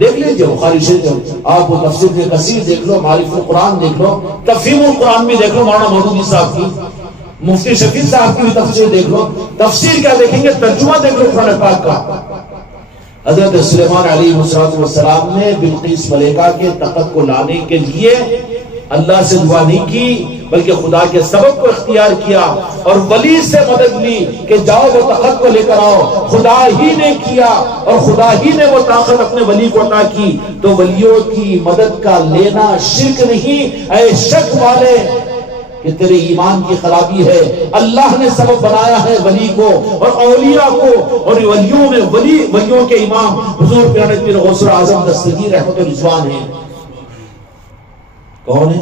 دیکھ لیجیے بخاری شریف. آپ وہ تفسیر کثیر دیکھ لو، معارف القرآن دیکھ لو، تفہیم القرآن بھی دیکھ لو، مولانا مودودی صاحب کی، مفتی شفیع صاحب کی بھی تفسیر دیکھ لو. تفسیر کیا دیکھیں گے؟ ترجمہ دیکھ لو قرآن پاک کا. حضرت سلیمان علیہ السلام نے بلقیس ملکہ کے تخت کو لانے کے لیے اللہ سے دعا نہیں کی بلکہ خدا کے سبب کو اختیار کیا اور ولی سے مدد لی کہ جاؤ وہ تخت کو لے کر آؤ. خدا ہی نے کیا اور خدا ہی نے وہ طاقت اپنے ولی کو عطا کی. تو ولیوں کی مدد کا لینا شرک نہیں. اے شک والے کہ تیرے ایمان کی خرابی ہے. اللہ نے سبب بنایا ہے ولی کو اور اولیاء کو، اور ولیوں میں ولیوں کے امام حضور پیارے پیر غوث اعظم دستگیر رحمت رضوان ہیں. کون ہے؟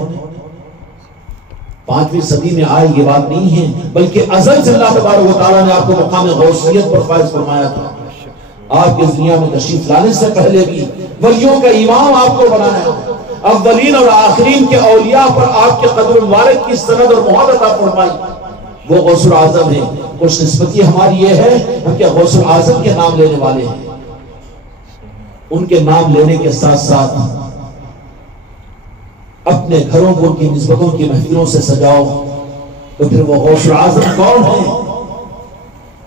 5ویں صدی میں آئے یہ بات نہیں ہے بلکہ ازل سے اللہ تبارک و تعالیٰ نے آپ کو مقام غوثیت پر فائز فرمایا تھا. آپ کے دنیا میں تشریف لانے سے پہلے بھی ولیوں کا امام آپ کو بنایا. اولین اور آخرین کے اولیاء پر آپ کے قدر مبارک کی سند اور مہر عطا فرمائی. وہ غوث اعظم ہیں. خوش نسبتی ہماری یہ ہے کہ غوث اعظم کے نام لینے والے ہیں. ان کے نام لینے کے ساتھ ساتھ اپنے گھروں کو ان کی نسبتوں کی محفلوں سے سجاؤ. تو پھر وہ غوث اعظم کون ہیں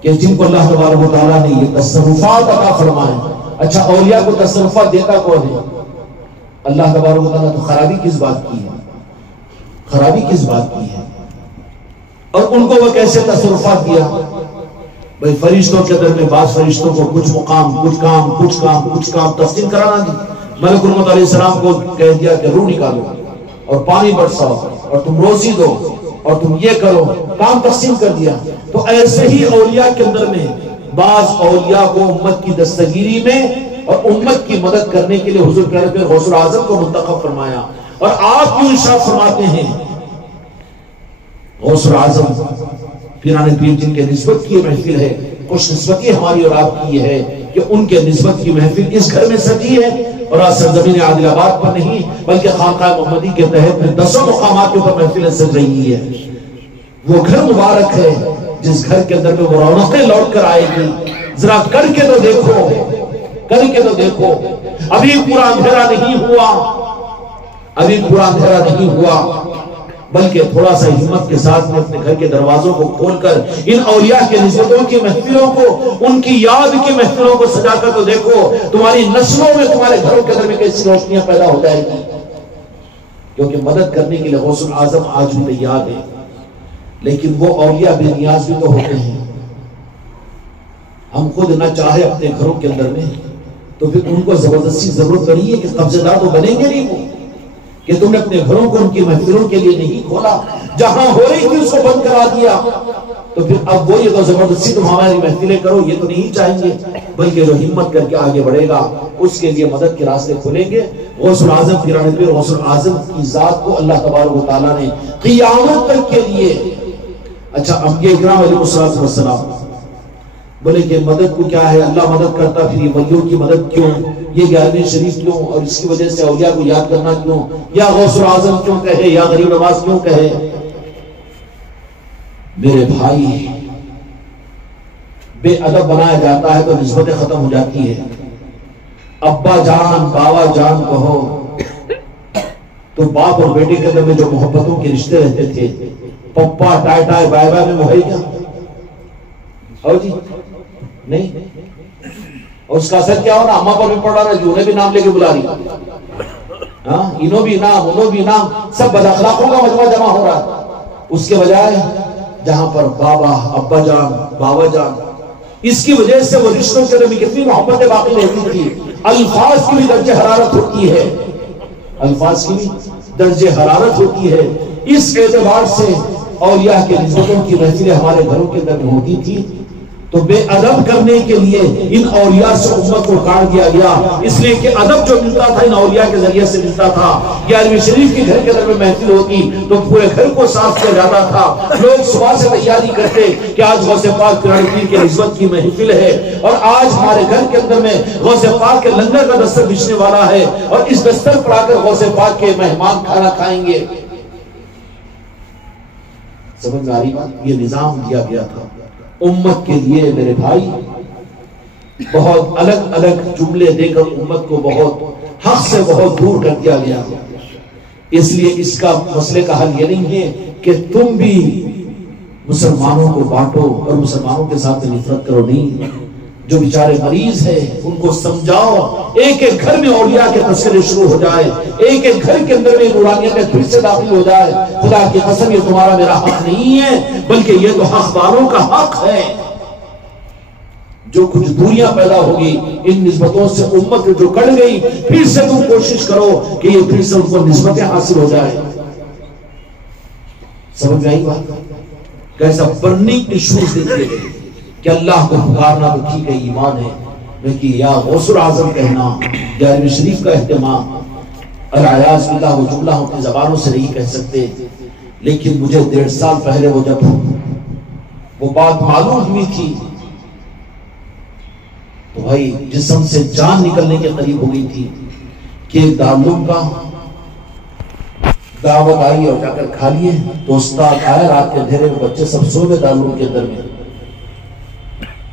کہ جن کو اللہ تبارک و تعالیٰ نے یہ تصرفات عطا فرمائے. اچھا اولیاء کو تصرفات دیتا کون ہے؟ اللہ تبارک و تعالیٰ. تو خرابی کس بات کی ہے؟ خرابی کس بات کی ہے؟ اور ان کو وہ کیسے تصرفات دیا؟ بھئی فرشتوں کے در میں بعض فرشتوں کو کچھ مقام، کچھ کام تقسیم کرانا دی. ملک الموت علیہ السلام کو کہہ دیا کہ روح نکالو اور پانی برساؤ اور تم روزی دو اور تم یہ کرو، کام تقسیم کر دیا. تو ایسے ہی اولیاء کے اندر میں بعض اولیاء کو امت کی دستگیری میں اور امت کی مدد کرنے کے لیے حضور پیارے پیر غوث اعظم کو منتخب فرمایا. اور آپ کیوں ارشاد فرماتے ہیں غوث اعظم پیران پیر جن کے نسبت کی محفل ہے. خوش نسبتی ہماری اور آپ کی یہ ہے کہ ان کے نسبت کی محفل اس گھر میں سجی ہے اور آج سرزمین عادل آباد پر نہیں بلکہ خانقاہ محمدی کے تحت میں 10 مقامات کے اوپر محفلیں سج رہی ہے. وہ گھر مبارک ہے جس گھر کے اندر میں وہ رونقیں لوٹ کر آئے گی. ذرا کر کے تو دیکھو. ابھی پورا اندھیرا نہیں ہوا بلکہ تھوڑا سا ہمت کے ساتھ میں اپنے گھر کے دروازوں کو کھول کر ان اولیاء کے نسبتوں کی محفلوں کو، ان کی یاد کی محفلوں کو سجا کر تو دیکھو. تمہاری نسلوں میں، تمہارے گھروں کے اندر میں کیسی روشنیاں پیدا ہو جائے گی. کیونکہ مدد کرنے کے لیے غوث اعظم آج بھی تیار ہے. لیکن وہ اولیاء بے نیاز بھی تو ہوتے ہیں. ہم خود نہ چاہے اپنے گھروں کے اندر میں تو پھر ان کو زبردستی ضرورت نہیں ہے کہ قبضے دار تو بنیں گے نہیں وہ کہ تم نے اپنے گھروں کو ان کی محفلوں کے لیے نہیں کھولا. جہاں ہو رہی تھی اس کو بند کرا دیا. تو پھر اب وہ یہ تو زبردستی تم ہماری محفلیں کرو یہ تو نہیں چاہیں گے بلکہ جو ہمت کر کے آگے بڑھے گا اس کے لیے مدد کے راستے کھلیں گے. غوث اعظم پیران پیر غوث اعظم کی ذات کو اللہ تبارک و تعالیٰ نے قیامت تک کے لیے. اچھا انبیاء کرام علیہ السلام بولے کہ مدد کو کیا ہے؟ اللہ مدد کرتا پھر یہ ولیوں کی مدد کیوں؟ یہ 11ویں شریف کیوں؟ اور اس کی وجہ سے اولیاء کو یاد کرنا کیوں؟ یا غوث اعظم کیوں کہے یا غریب نواز کیوں کہے؟ میرے بھائی بے ادب بنایا جاتا ہے تو نسبتیں ختم ہو جاتی ہے. ابا جان باوا جان کہو تو باپ اور بیٹے کے اندر میں جو محبتوں کے رشتے رہتے تھے، پپا ٹائے ٹائے بائے بائے میں وہ ہے کیا؟ اور جی نہیں، اور اس کا اثر کیا ہونا؟ اماں پر بھی پڑ رہا ہے، جو انہیں بھی نام لے کے بلا رہی، ہاں انہوں بھی نام انہوں بھی نام، سب بد اخلاقوں کا مجموعہ جمع ہو رہا ہے۔ اس کے بجائے جہاں پر بابا ابا جان بابا جان، اس کی وجہ سے وہ رشتوں کے اندر کتنی محبتیں باقی رہتی تھی۔ الفاظ کی بھی درجہ حرارت ہوتی ہے، الفاظ کی بھی درجہ حرارت ہوتی ہے۔ اس اعتبار سے اولیاء کے نسبتوں کی محفلیں ہمارے گھروں کے اندر ہوتی تھی، تو بے ادب کرنے کے لیے ان اولیاء سے امت کو کاٹ دیا گیا، اس لیے کہ ادب جو ملتا تھا ان اولیاء کے ذریعے سے ملتا تھا۔ 11ویں شریف کے گھر کے اندر میں محفل ہوتی تو پورے گھر کو صاف کیا جاتا تھا، لوگ صبح سے تیاری کرتے کہ آج غوث پاک پیرانے پیر کے نسبت کی محفل ہے، اور آج ہمارے گھر کے اندر میں غوث پاک کے لنگر کا دستر بچھنے والا ہے، اور اس دستر پر آ کر غوث پاک کے مہمان کھانا کھائیں گے۔ سمجھ میں آ رہی بات؟ یہ نظام دیا گیا تھا امت کے لیے میرے بھائی، بہت الگ الگ جملے دے کر امت کو بہت حق سے بہت دور کر دیا گیا۔ اس لیے اس کا مسئلے کا حل یہ نہیں ہے کہ تم بھی مسلمانوں کو بانٹو اور مسلمانوں کے ساتھ نفرت کرو، نہیں۔ جو بیچارے مریض ہیں ان کو سمجھاؤ، ایک ایک گھر میں اولیاء کے تذکرے شروع ہو جائے، ایک ایک گھر کے اندر میں نورانیت پھر سے داخل ہو جائے۔ خدا کی قسم یہ تمہارا میرا حق نہیں ہے، بلکہ یہ تو حق والوں کا حق ہے۔ جو کچھ دوریاں پیدا ہوگی ان نسبتوں سے امت جو کٹ گئی، پھر سے تم کوشش کرو کہ یہ پھر سے ان کو نسبتیں حاصل ہو جائے۔ سمجھ میں آئی بات؟ کیسا برننگ ایشوز دیکھتے گئے کہ اللہ کو پکارنا تو ٹھیک ہے، ایمان ہے، لیکن یا غوث العظم کہنا، 11ویں شریف کا اہتمام، العیاذ باللہ وہ جملہ ہم اپنی زبانوں سے نہیں کہہ سکتے، لیکن مجھے 1.5 سال پہلے وہ جب وہ بات معلوم ہوئی تھی تو بھائی جسم سے جان نکلنے کے قریب ہو گئی تھی کہ دارالعلوم کا دعوت آئی اور جا کر کھا لیے، تو استاد آئے، رات کے اندھیرے میں بچے سب سو گئے دارالعلوم کے اندر میں،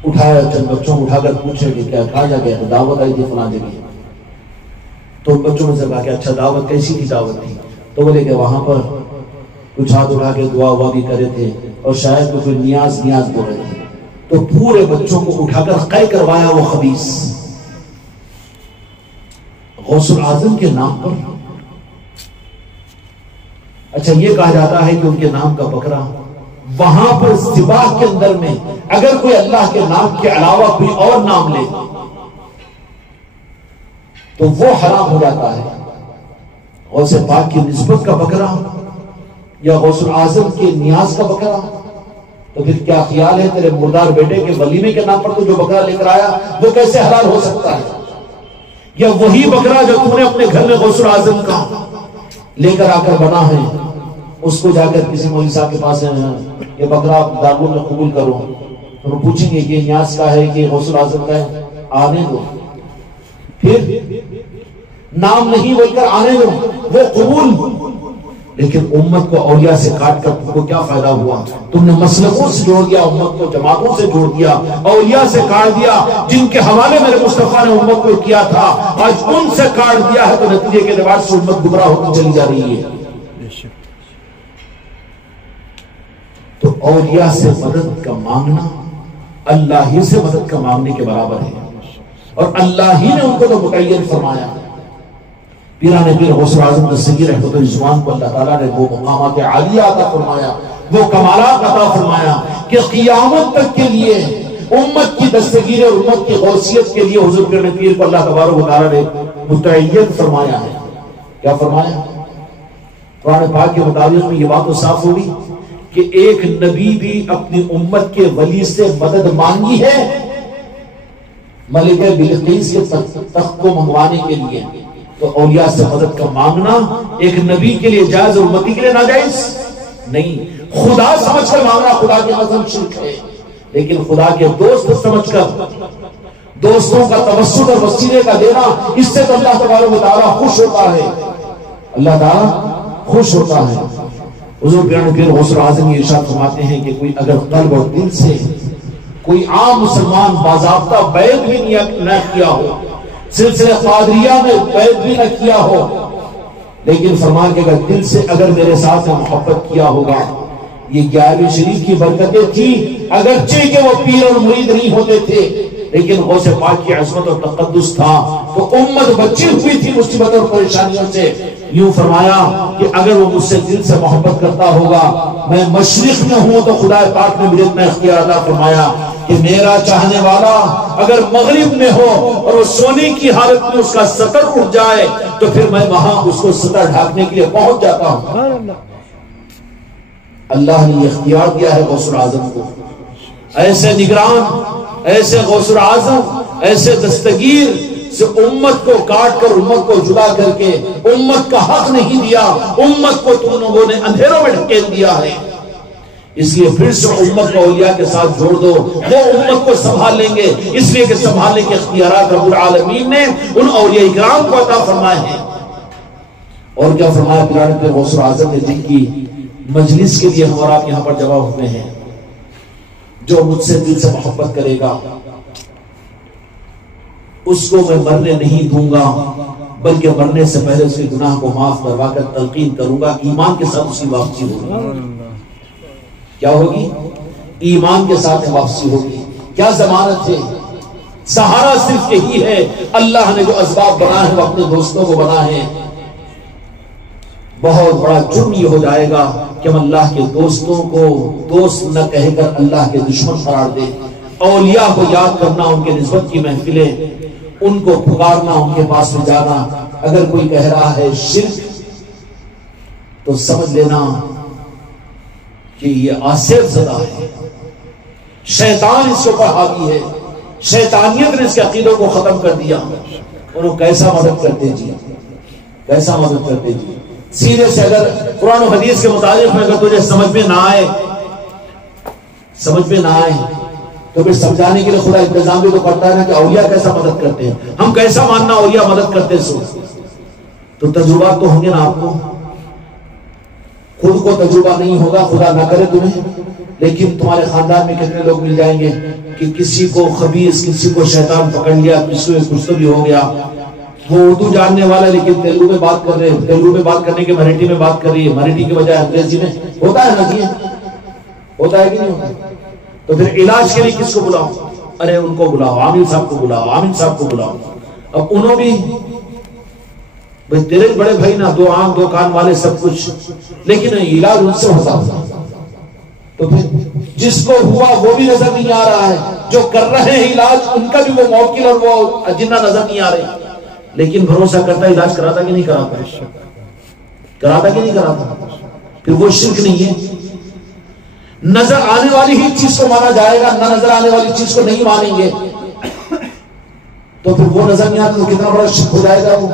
اٹھایا چند بچوں کو اٹھا کر پوچھے کہ کیا کہا جا گیا؟ تو دعوت آئی تھی فلاں جگہ۔ تو بچوں میں سے کہا کہ اچھا دعوت کیسی تھی؟ دعوت تھی تو بولے کہ وہاں پر کچھ ہاتھ اٹھا کے دعا ہوا بھی کرے تھے، اور شاید کوئی نیاز بول رہے تھے۔ تو پورے بچوں کو اٹھا کر قے کروایا وہ خبیث غوث العظم کے نام پر۔ اچھا یہ کہا جاتا ہے کہ ان کے نام کا بکرا وہاں پر ذبح کے اندر میں اگر کوئی اللہ کے نام کے علاوہ کوئی اور نام لے تو وہ حرام ہو جاتا ہے۔ غوث پاک کی نسبت کا بکرا یا غوث العظم کے نیاز کا بکرا، تو پھر کیا خیال ہے تیرے مردار بیٹے کے ولیمے کے نام پر تو جو بکرا لے کر آیا وہ کیسے حلال ہو سکتا ہے؟ یا وہی بکرا جو تم نے اپنے گھر میں غوث العظم کا لے کر آ کر بنا ہے، اس کو جا کر کسی مولوی صاحب کے پاس یہ بکرا دارالعلوم میں قبول کرو، تو پوچھیں گے کہ یہ نیاز کا ہے کہ غوث العظم کا ہے؟ آنے دو، پھر نام نہیں بول کر آنے دو، وہ قبول۔ لیکن امت کو اولیاء سے کاٹ کر تم کو کیا فائدہ ہوا؟ تم نے مسلکوں سے جوڑ دیا، امت کو جماعتوں سے جوڑ دیا، اولیاء سے کاٹ دیا جن کے حوالے میرے مصطفیٰ نے امت کو کیا تھا، آج ان سے کاٹ دیا ہے، تو نتیجے کے اعتبار سے امت گمراہ ہوتی چلی جا رہی ہے۔ تو اولیاء سے مدد کا مانگنا اللہ ہی سے مدد کا مانگنے کے برابر ہے، اور اللہ ہی نے ان کو تو متعین فرمایا۔ پیرانے پیر غوث العظم دستگیر رحمۃ الرضوان کو اللہ تعالیٰ نے وہ مقامات عالیہ عطا فرمایا، وہ کمالات عطا فرمایا کہ قیامت تک کے لیے امت کی دستگیر اور امت کی غوثیت کے لیے حضور پیرانے پیر کو اللہ تبارک و تعالیٰ نے متعین فرمایا ہے۔ کیا فرمایا؟ قرآن پاک کے مطابق میں یہ بات تو صاف ہوگی کہ ایک نبی بھی اپنی امت کے ولی سے مدد مانگی ہے ملکہ بلقیس کے تخت کو منگوانے کے لیے، تو اولیاء سے مدد کا مانگنا ایک نبی کے لیے جائز اور امتی کے لیے ناجائز نہیں۔ خدا سمجھ کر مانگنا خدا کے قسم شرک ہے، لیکن خدا کے دوست سمجھ کر دوستوں کا توسط اور وسیلے کا دینا، اس سے تو اللہ تبارک و تعالیٰ خوش ہوتا ہے، اللہ تعالیٰ خوش ہوتا ہے۔ حضور پیرانے پیر غوث العظم یہ ارشاد فرماتے ہیں کہ کوئی اگر قلب اور دل سے کوئی عام مسلمان باضابطہ بیعت بھی نہ کیا ہو، سلسلہ قادریہ میں بیعت بھی نہ کیا ہو، لیکن فرمان کہ اگر دل سے اگر میرے ساتھ محبت کیا ہوگا، یہ 11ویں شریف کی برکتیں تھی، اگرچہ کہ وہ پیر اور مرید نہیں ہوتے تھے، لیکن غوث پاک کی عظمت اور تقدس تھا تو امت بچی ہوئی تھی مصیبت اور پریشانیوں سے۔ یوں فرمایا کہ اگر وہ مجھ سے دل سے محبت کرتا ہوگا، میں مشرق میں ہوں تو خدا پاک نے مجھے اتنا اختیار عطا فرمایا کہ میرا چاہنے والا اگر مغرب میں ہو اور وہ سونے کی حالت میں اس کا سطر اٹھ جائے تو پھر میں وہاں اس کو سطر ڈھانکنے کے لیے پہنچ جاتا ہوں۔ اللہ نے اختیار دیا ہے غوث اعظم کو، ایسے نگران، ایسے غوث اعظم، ایسے دستگیر سے امت کو کاٹ کر، امت کو جدا کر کے امت کا حق نہیں دیا، امت کو تم لوگوں نے اندھیروں میں ڈھکیل دیا ہے۔ اس لیے پھر سے امت کو اولیاء کے ساتھ جوڑ دو، وہ امت کو سنبھال لیں گے، اس لیے کہ سنبھالنے کے اختیارات رب العالمین نے ان اولیاء اکرام کو عطا فرمائے ہیں۔ اور کیا فرمایا پرانے پہ غوث اعظم نے، جن کی مجلس کے لیے ہم اور آپ یہاں پر جمع ہوئے ہیں، جو مجھ سے دل سے محبت کرے گا اس کو میں مرنے نہیں دوں گا، بلکہ مرنے سے پہلے اس کے گناہ کو معاف کروا کر تلقین کروں گا، ایمان کے ساتھ اس کی واپسی ہوگی۔ کیا ہوگی؟ ایمان کے ساتھ واپسی ہوگی۔ کیا ضمانت ہے؟ سہارا صرف یہی ہے، اللہ نے جو اسباب بنائے ہیں وہ اپنے دوستوں کو بنائے ہیں۔ بہت بڑا جرم یہ ہو جائے گا کہ ہم اللہ کے دوستوں کو دوست نہ کہہ کر اللہ کے دشمن قرار دیں۔ اولیاء کو یاد کرنا، ان کے نسبت کی محفلیں، ان کو پکارنا، ان کے پاس میں جانا، اگر کوئی کہہ رہا ہے شرک تو سمجھ لینا کہ یہ آصف زدہ ہے، شیطان اس کے اوپر حاوی ہے، شیطانیت نے اس کے عقیدوں کو ختم کر دیا۔ انہوں کیسا مدد کرتے جی، کیسا مدد کرتے جی؟ سیدھے سے اگر قرآن و حدیث کے مطابق میں اگر تجھے سمجھ میں نہ آئے تو پھر سمجھانے کے لیے خدا انتظام بھی تو کرتا ہے نا کہ اولیاء کیسا مدد کرتے ہیں، ہم کیسا ماننا اولیاء مدد کرتے سو؟ تو تجربات تو ہوں گے نا آپ کو، خود کو تجربہ نہیں ہوگا، خدا نہ کرے تمہیں، لیکن تمہارے خاندان میں کتنے لوگ مل جائیں گے کہ کسی کو خبیث، کسی کو شیطان پکڑ لیا، کسی کو کچھ تو بھی ہو گیا، وہ اردو جاننے والا لیکن تیلگو میں بات کر رہے ہیں، تیلگو میں بات کرنے کے مراٹھی میں بات کر رہی ہے، مراٹھی کے بجائے انگریزی میں، ہوتا ہے نا جی، ہوتا ہے کہ نہیں ہوتا؟ تو پھر علاج کے لیے کس کو بلاؤ؟ ارے ان کو بلاؤ، عامل صاحب کو بلاؤ، عامل صاحب کو بلاؤ۔ اب انہوں بھی بھئی تیرے بڑے بھائی نا، دو آنکھ دو کان والے سب کچھ، لیکن علاج ان سے ہوتا ہے۔ تو پھر جس کو ہوا وہ بھی نظر نہیں آ رہا ہے، جو کر رہے ہیں علاج ان کا بھی وہ موکل اور وہ جنہ نظر نہیں آ رہے، لیکن بھروسہ کرتا ہے علاج کراتا کہ نہیں کراتا، کراتا کہ نہیں کراتا؟ پھر وہ شرک نہیں ہے۔ نظر آنے والی ہی چیز کو مانا جائے گا، نہ نظر آنے والی چیز کو نہیں مانیں گے تو پھر وہ نظر نہیں آتا تو کتنا بڑا شرک ہو جائے گا۔ وہ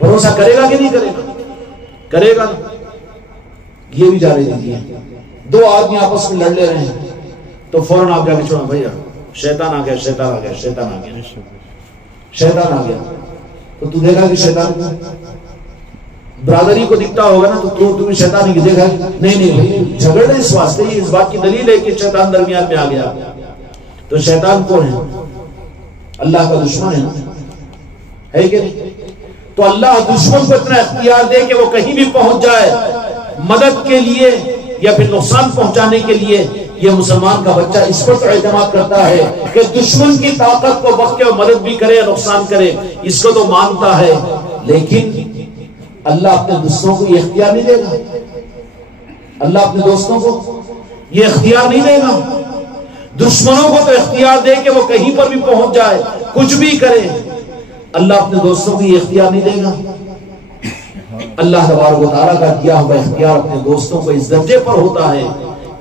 بھروسہ کرے گا کہ نہیں کرے گا؟ کرے گا۔ یہ بھی جا رہی دیجیے، دو آدمی آپس میں لڑ لے رہے ہیں تو فوراً آپ جا کے چھوڑا، بھیا شیطان آ گیا، شیطان آ گیا، شیطان آ گیا، شیطان آ گیا، تو تو دیکھا کہ شیطان برادری کو دکھتا ہوگا نا، تو تمہیں شیطان ہی دیکھا نہیں بھائی جھگڑ رہے اس واسطے، اس بات کی دلیل ہے کہ شیطان درمیان میں آ گیا۔ تو شیطان کون ہے؟ اللہ کا دشمن ہے نا، ہے کہ نہیں؟ تو اللہ دشمن کو اتنا اختیار دے کہ وہ کہیں بھی پہنچ جائے مدد کے لیے یا پھر نقصان پہنچانے کے لیے، یہ مسلمان کا بچہ اس پر تو اعتماد کرتا ہے کہ دشمن کی طاقت کو وقت کے مدد بھی کرے یا نقصان کرے، اس کو تو مانتا ہے، لیکن اللہ اپنے دوستوں کو یہ اختیار نہیں دے گا، اللہ اپنے دوستوں کو یہ اختیار نہیں دے گا۔ دشمنوں کو تو اختیار دے کہ وہ کہیں پر بھی پہنچ جائے، کچھ بھی کرے، اللہ اپنے دوستوں کو یہ اختیار نہیں دے گا۔ اللہ تبارک و تعالیٰ کا دیا ہوا اختیار اپنے دوستوں کو اس درجے پر ہوتا ہے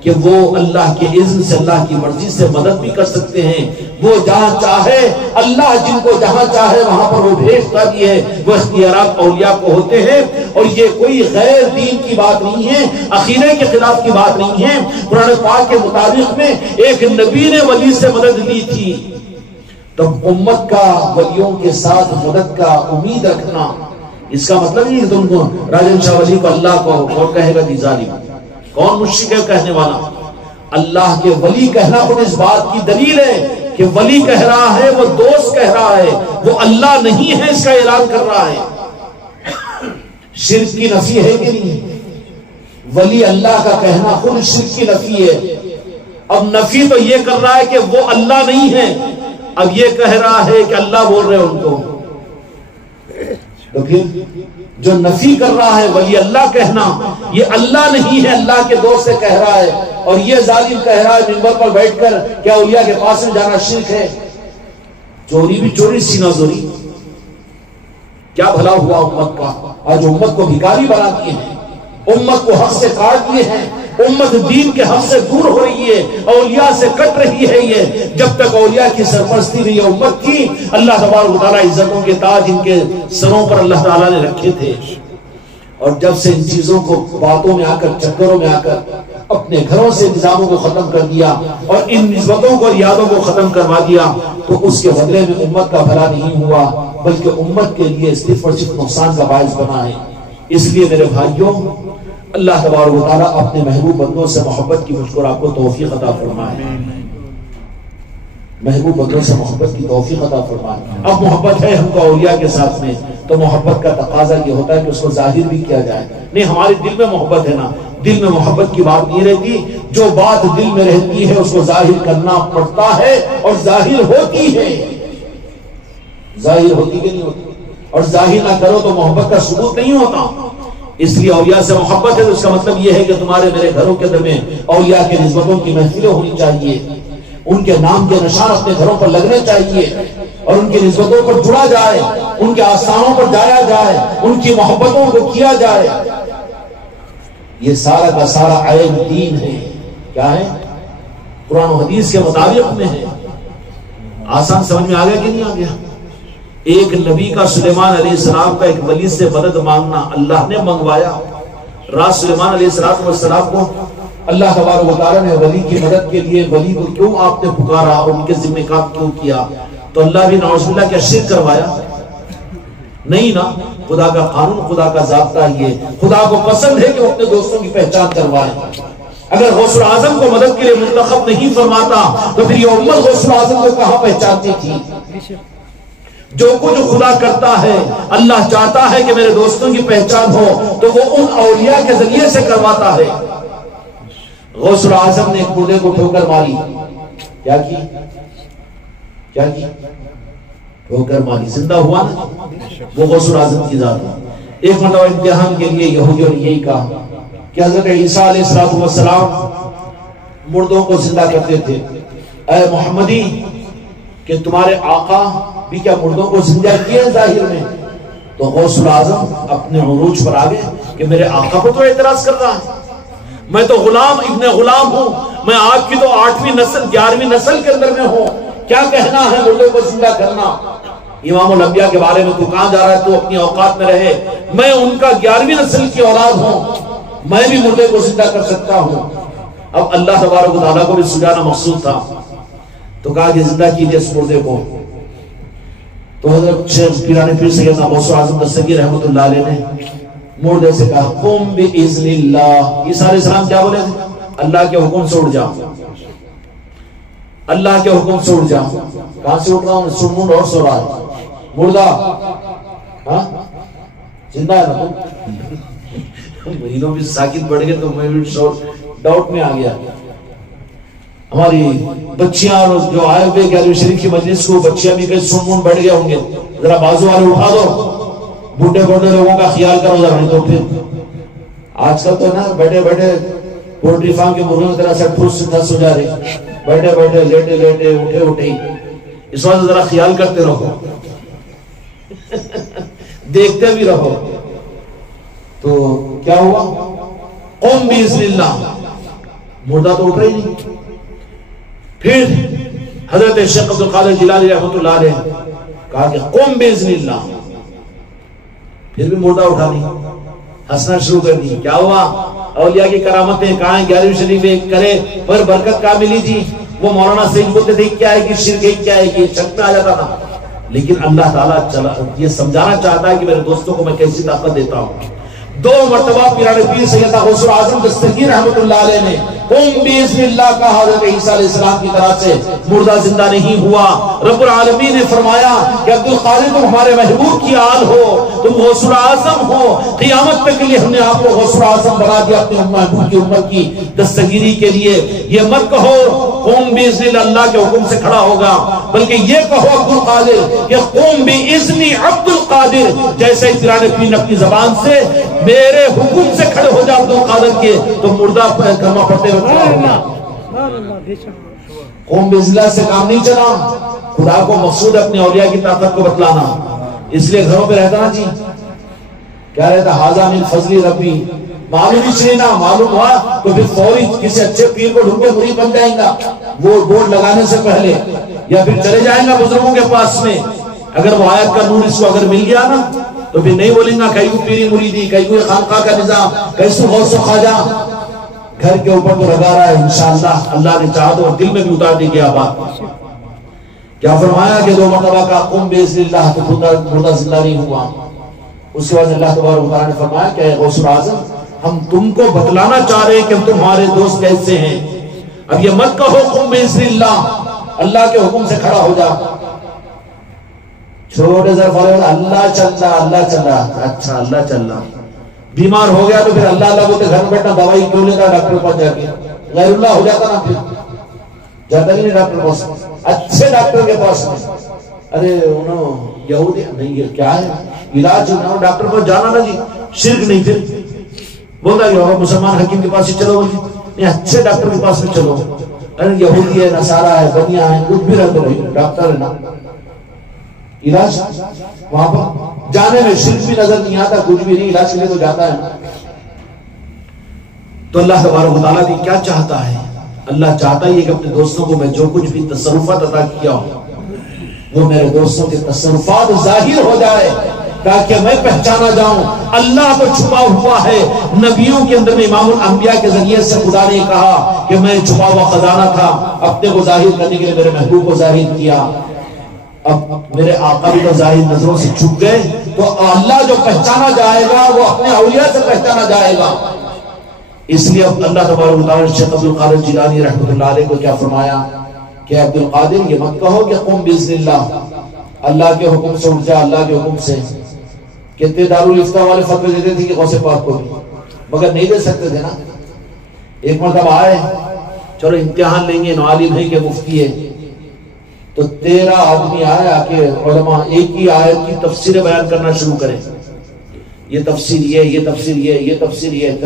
کہ وہ اللہ کے اذن سے، اللہ کی مرضی سے مدد بھی کر سکتے ہیں۔ وہ جہاں چاہے، اللہ جن کو جہاں چاہے وہاں پر وہ بھیجتا بھی ہے۔ وہ اختیارات اولیاء کو ہوتے ہیں، اور یہ کوئی غیر دین کی بات نہیں ہے، عقیدے کے خلاف کی بات نہیں ہے۔ قرآن پاک کے مطابق میں ایک نبی نے ولی سے مدد لی تھی، تو امت کا ولیوں کے ساتھ مدد کا امید رکھنا، اس کا مطلب نہیں کہ تم کو راجن شاہ ولی کو اللہ کو کون کہے گا جی ظالم، کون مشرک ہے کہنے والا؟ اللہ کے ولی کہنا خود اس بات کی دلیل ہے کہ ولی کہہ رہا ہے، وہ دوست کہہ رہا ہے، وہ اللہ نہیں ہے اس کا اعلان کر رہا ہے۔ شرک کی نفی ہے کہ نہیں؟ ولی اللہ کا کہنا خود شرک کی نفی ہے۔ اب نفی تو یہ کر رہا ہے کہ وہ اللہ نہیں ہے، اب یہ کہہ رہا ہے کہ اللہ بول رہے ان کو، تو پھر جو نفی کر رہا ہے ولی اللہ کہنا، یہ اللہ نہیں ہے، اللہ کے دوست سے کہہ رہا ہے، اور یہ ظالم کہہ رہا ہے منبر پر بیٹھ کر کیا اولیاء کے پاس میں جانا شرک ہے؟ چوری بھی چوری، سینہ زوری۔ کیا بھلا ہوا امت کا؟ آج امت کو بھکاری بنا دیے ہیں، امت کو حق سے کاٹ دیے ہیں، امت دین کے حق سے دور ہو رہی ہے، اولیاء سے کٹ رہی ہے۔ یہ جب تک اولیاء کی سرپرستی رہی ہے امت کی، اللہ تبارک و تعالیٰ عزتوں کے تاج ان کے سروں پر اللہ تعالیٰ نے رکھے تھے، اور جب سے ان چیزوں کو باتوں میں آ کر، چکروں میں آ کر اپنے گھروں سے نظاموں کو ختم کر دیا اور ان نسبتوں کو اور یادوں کو ختم کروا دیا، تو اس کے بدلے میں امت کا بھلا نہیں ہوا بلکہ امت کے لیے صرف اور صرف نقصان کا باعث بنا ہے۔ اس لیے میرے بھائیوں، اللہ تبارک و تعالیٰ اپنے محبوب بندوں سے محبت کی مجھ کو آپ کو توفیق عطا فرمائے، محبوب بندوں سے محبت کی توفیق عطا فرمائے۔ اب محبت ہے ہم کو اولیاء کے ساتھ میں، تو محبت کا تقاضا یہ ہوتا ہے کہ اس کو ظاہر بھی کیا جائے۔ نہیں، ہمارے دل میں محبت ہے نا، دل میں محبت کی بات نہیں رہتی، جو بات دل میں رہتی ہے اس کو ظاہر کرنا پڑتا ہے، اور ظاہر ہوتی ہے، ظاہر ہوتی کہ نہیں ہوتی؟ اور ظاہر نہ کرو تو محبت کا ثبوت نہیں ہوتا۔ اس لیے اولیاء سے محبت ہے تو اس کا مطلب یہ ہے کہ تمہارے میرے گھروں کے اندر میں اولیاء کے نسبتوں کی محفلیں ہونی چاہیے، ان کے نام کے نشان اپنے گھروں پر لگنے چاہیے، اور ان کی نسبتوں پر جڑا جائے، ان کے آستانوں پر جایا جائے، ان کی محبتوں کو کیا جائے۔ یہ سارا کا سارا عین دین ہے۔ کیا ہے؟ قرآن و حدیث کے مطابق میں ہے۔ آسان سمجھ میں آ گیا کہ نہیں آ گیا؟ ایک نبی کا، سلیمان علیہ السلام کا، ایک ولی سے مدد مانگنا اللہ نے منگوایا۔ رات سلیمان علیہ السلام کو اللہ تبارک و تعالیٰ نے ولی کی مدد کے لیے، ولی کو کیوں آپ نے پکارا اور ان کے ذمہ کام کیوں کیا؟ تو اللہ بھی نعوذ باللہ کیا شرک کروایا؟ نہیں نا، خدا کا قانون، خدا کا ضابطہ یہ، خدا کو پسند ہے کہ وہ اپنے دوستوں کی پہچان کروائے۔ اگر غوث اعظم کو مدد کے لیے منتخب نہیں فرماتا تو پھر یہ امت غوث اعظم کو کہاں پہچانتی تھی؟ جو کچھ خدا کرتا ہے، اللہ چاہتا ہے کہ میرے دوستوں کی پہچان ہو تو وہ ان اولیاء کے ذریعے سے کرواتا ہے۔ غوث اعظم نے ایک مردے کو ٹھوکر ماری، کیا کی؟ ٹھوکر ماری، زندہ ہوا نا، وہ غوث اعظم کی ذات ہے۔ ایک مرتبہ امتحان کے لیے یہودیوں نے یہی کہا کہ حضرت عیسیٰ علیہ السلام مردوں کو زندہ کرتے تھے، اے محمدی کہ تمہارے آقا بھی کیا مردوں کو زندہ کیے ظاہر میں؟ تو غوث اعظم اپنے عروج پر آگے کہ میرے آقا کو تو اعتراض کر رہا ہے، میں تو غلام ابن غلام ہوں، میں آپ کی تو 8ویں نسل 11ویں نسل کے اندر میں ہوں، کیا کہنا ہے مردوں کو زندہ کرنا؟ امام الانبیاء کے بارے میں تو کہاں جا رہا ہے؟ تو اپنی اوقات میں رہے، میں ان کا 11ویں نسل کی اولاد ہوں، میں بھی مردے کو زندہ کر سکتا ہوں۔ اب اللہ تبارک و تعالیٰ کو بھی سجانا مقصود تھا، تو کہا کہ زندہ کیجئے اس مردے کو۔ تو حضرت شیخ پیران پیر سیدنا غوث اعظم دستگیر رحمۃ اللہ علیہ نے مردے سے کہا قم باذن اللہ۔ عیسیٰ علیہ السلام کیا بولے تھے؟ اللہ کے حکم سے اٹھ جاؤ، اللہ کے حکم سے اٹھ جاؤ۔ کہاں سے اٹھ رہا ہوں؟ سنمون اور سو رہا ہے مردہ، ہاں زندہ ہے نا؟ مہینوں بھی ساکت بڑھ گئے تو میں بھی ڈاؤٹ میں آ گیا۔ ہماری بچیاں جو آئے ہوئے گیلری شریف کی مجلس کو، بچیاں بھی کہیں سنمون بیٹھ گئے ہوں گے، ذرا بازو والے اٹھا دو، بوڑھے بوڑھے لوگوں کا خیال کرو ذرا، نہیں تو پھر آج کل تو نا بیٹھے بیٹھے پولٹری فارم کے مرغوں کی طرح سے ٹھوس دھس ہو جا رہے، بیٹھے بیٹھے لیٹے لیٹے اٹھے اٹھے، اس وقت ذرا خیال کرتے رہو، دیکھتے بھی رہو۔ تو کیا ہوا؟ قم باذن اللہ، مردہ تو اٹھ رہی نہیں۔ پھر حضرت شیخ عبد القادر جیلانی رحمۃ اللہ علیہ کہا کہ قم باذن اللہ، پھر بھی مردہ اٹھا نہیں، ہنسنا شروع کر دی۔ کیا ہوا؟ اولیاء کی کرامتیں کہاں ہیں؟ گیلری شریف ایک کرے پر برکت کہاں ملی جی؟ وہ مولانا سید بولتے تھے کیا ہے کہ شرک ہے، کیا ہے کہ شک میں آ جاتا تھا، لیکن اللہ تعالیٰ یہ سمجھانا چاہتا ہے کہ میرے دوستوں کو میں کیسی طاقت دیتا ہوں۔ 2 مرتبہ پیران پیر سیدنا غوث اعظم دستگیر رحمۃ اللہ علیہ نے قم باذن اللہ کا حضرت عیسیٰ علیہ السلام کی طرح سے مردہ زندہ نہیں ہوا۔ رب العالمین نے فرمایا کہ عبد القادر تم ہمارے محبوب کی آل ہو، تم غوث الاعظم ہو، قیامت تک کے لیے ہم نے آپ کو غوث الاعظم بنا دیا اپنے محبوب کی امت کی دستگیری کے لیے۔ یہ مت کہو قم باذن اللہ کے حکم سے کھڑا ہوگا، بلکہ یہ کہو عبد القادر کہ قم باذن عبد القادر، جیسے پیرانے پیر نے اپنی زبان سے میرے حکم سے کھڑے ہو جا عبد القادر کے، تو مردہ کلمہ پڑھتے ہوئے کھڑا ہوگا۔ قوم بزلہ سے کام نہیں چلا، خدا کو مقصود اپنے اولیاء کی طاقت کو بتلانا، اس لیے گھروں پہ رہتا نا جی، کیا رہتا حاضہ من فضل ربی، معلوم ہی چلینا معلوم ہوا تو پھر فوری کسی اچھے پیر کو ڈھونڈ کے مرید بن جائیں گا، وہ بورڈ لگانے سے پہلے، یا پھر چلے جائیں گا بزرگوں کے پاس میں، اگر وہ آیت کا نور اس کو اگر مل گیا نا تو پھر نہیں بولیں گا کہیں کو پیری مریدی، کہیں کو خانقاہ کا نظام، کہیں کو غوث و خواجہ، گھر کے اوپر تو لگا رہا ہے انشاءاللہ، اللہ نے چاہا تو دل میں بھی اتار دی گیا بات۔ کیا فرمایا کہ 2 مرتبہ کا قم باذن اللہ، تو مردہ زندہ نہیں ہوا۔ اس کے بعد اللہ تبارک و تعالیٰ نے فرمایا کہ اے غوث الاعظم، ہم تم کو بتلانا چاہ رہے ہیں کہ ہم تمہارے دوست کیسے ہیں۔ اب یہ مت کہو قم باذن اللہ، اللہ کے حکم سے کھڑا ہو جا، چھوٹے سے فرق اللہ چل رہا، اللہ چل رہا، اچھا اللہ چل رہا، بیمار ہو گیا تو پھر اللہ اللہ بولتے گھر میں بیٹھنا، دوائی کیوں لیتا ڈاکٹر پاس جا کے، غیر اللہ ہو جاتا نا، پھر جاتا نہیں ڈاکٹر پاس، اچھے ڈاکٹر کے پاس میں، ارے انہوں یہودی نہیں، یہ کیا ہے علاج، ڈاکٹر پاس جانا نا جی، شرک نہیں، پھر بولتا کہ مسلمان حکیم کے پاس ہی چلو، نہیں اچھے ڈاکٹر کے پاس میں چلو، ارے یہودی ہے، نصارہ ہے، بنیا ہے، کچھ بھی رہتے رہی، ڈاکٹر ہے نا، علاج وہاں پر جانے میں شرک بھی نظر نہیں آتا، کچھ بھی نہیں، علاج کے لیے تو جاتا ہے نا۔ تو اللہ تبارک و تعالیٰ کیا چاہتا ہے؟ اللہ چاہتا ہے کہ اپنے دوستوں کو میں جو کچھ بھی تصرفات عطا کیا ہوں وہ میرے دوستوں کے تصرفات ظاہر ہو جائے، تاکہ میں پہچانا جاؤں اللہ کو چھپا ہوا ہے۔ نبیوں کے اندر میں امام الانبیاء کے ذریعے سے خدا نے کہا کہ میں چھپا ہوا خزانہ تھا، اپنے کو ظاہر کرنے کے لیے میرے محبوب کو ظاہر کیا۔ اب میرے آقا بھی تو ظاہر نظروں سے چھپ گئے، تو اللہ جو پہچانا جائے گا وہ اپنے اولیاء سے پہچانا جائے گا۔ اس لیے اب اللہ تبارک و تعالیٰ نے شیخ عبد القادر جیلانی رحمۃ اللہ علیہ کو کیا فرمایا کہ عبد القادر یہ مت کہو کہ قم باذن اللہ، اللہ کے حکم سے اٹھ جا، اللہ کے حکم سے۔ کتنے دارالفتاء والے فتوے دیتے تھے کہ غوث پاک کو بھی، مگر نہیں دے سکتے تھے نا۔ ایک مرتبہ آئے، چلو امتحان لیں گے، عالم ہے کہ مفتی ہے، تو 13 آدمی آئے، آ کے علماء ایک ہی آیت کی تفسیر بیان کرنا شروع کریں، یہ تفسیر یہ تفسیر یہ تفسیر یہ۔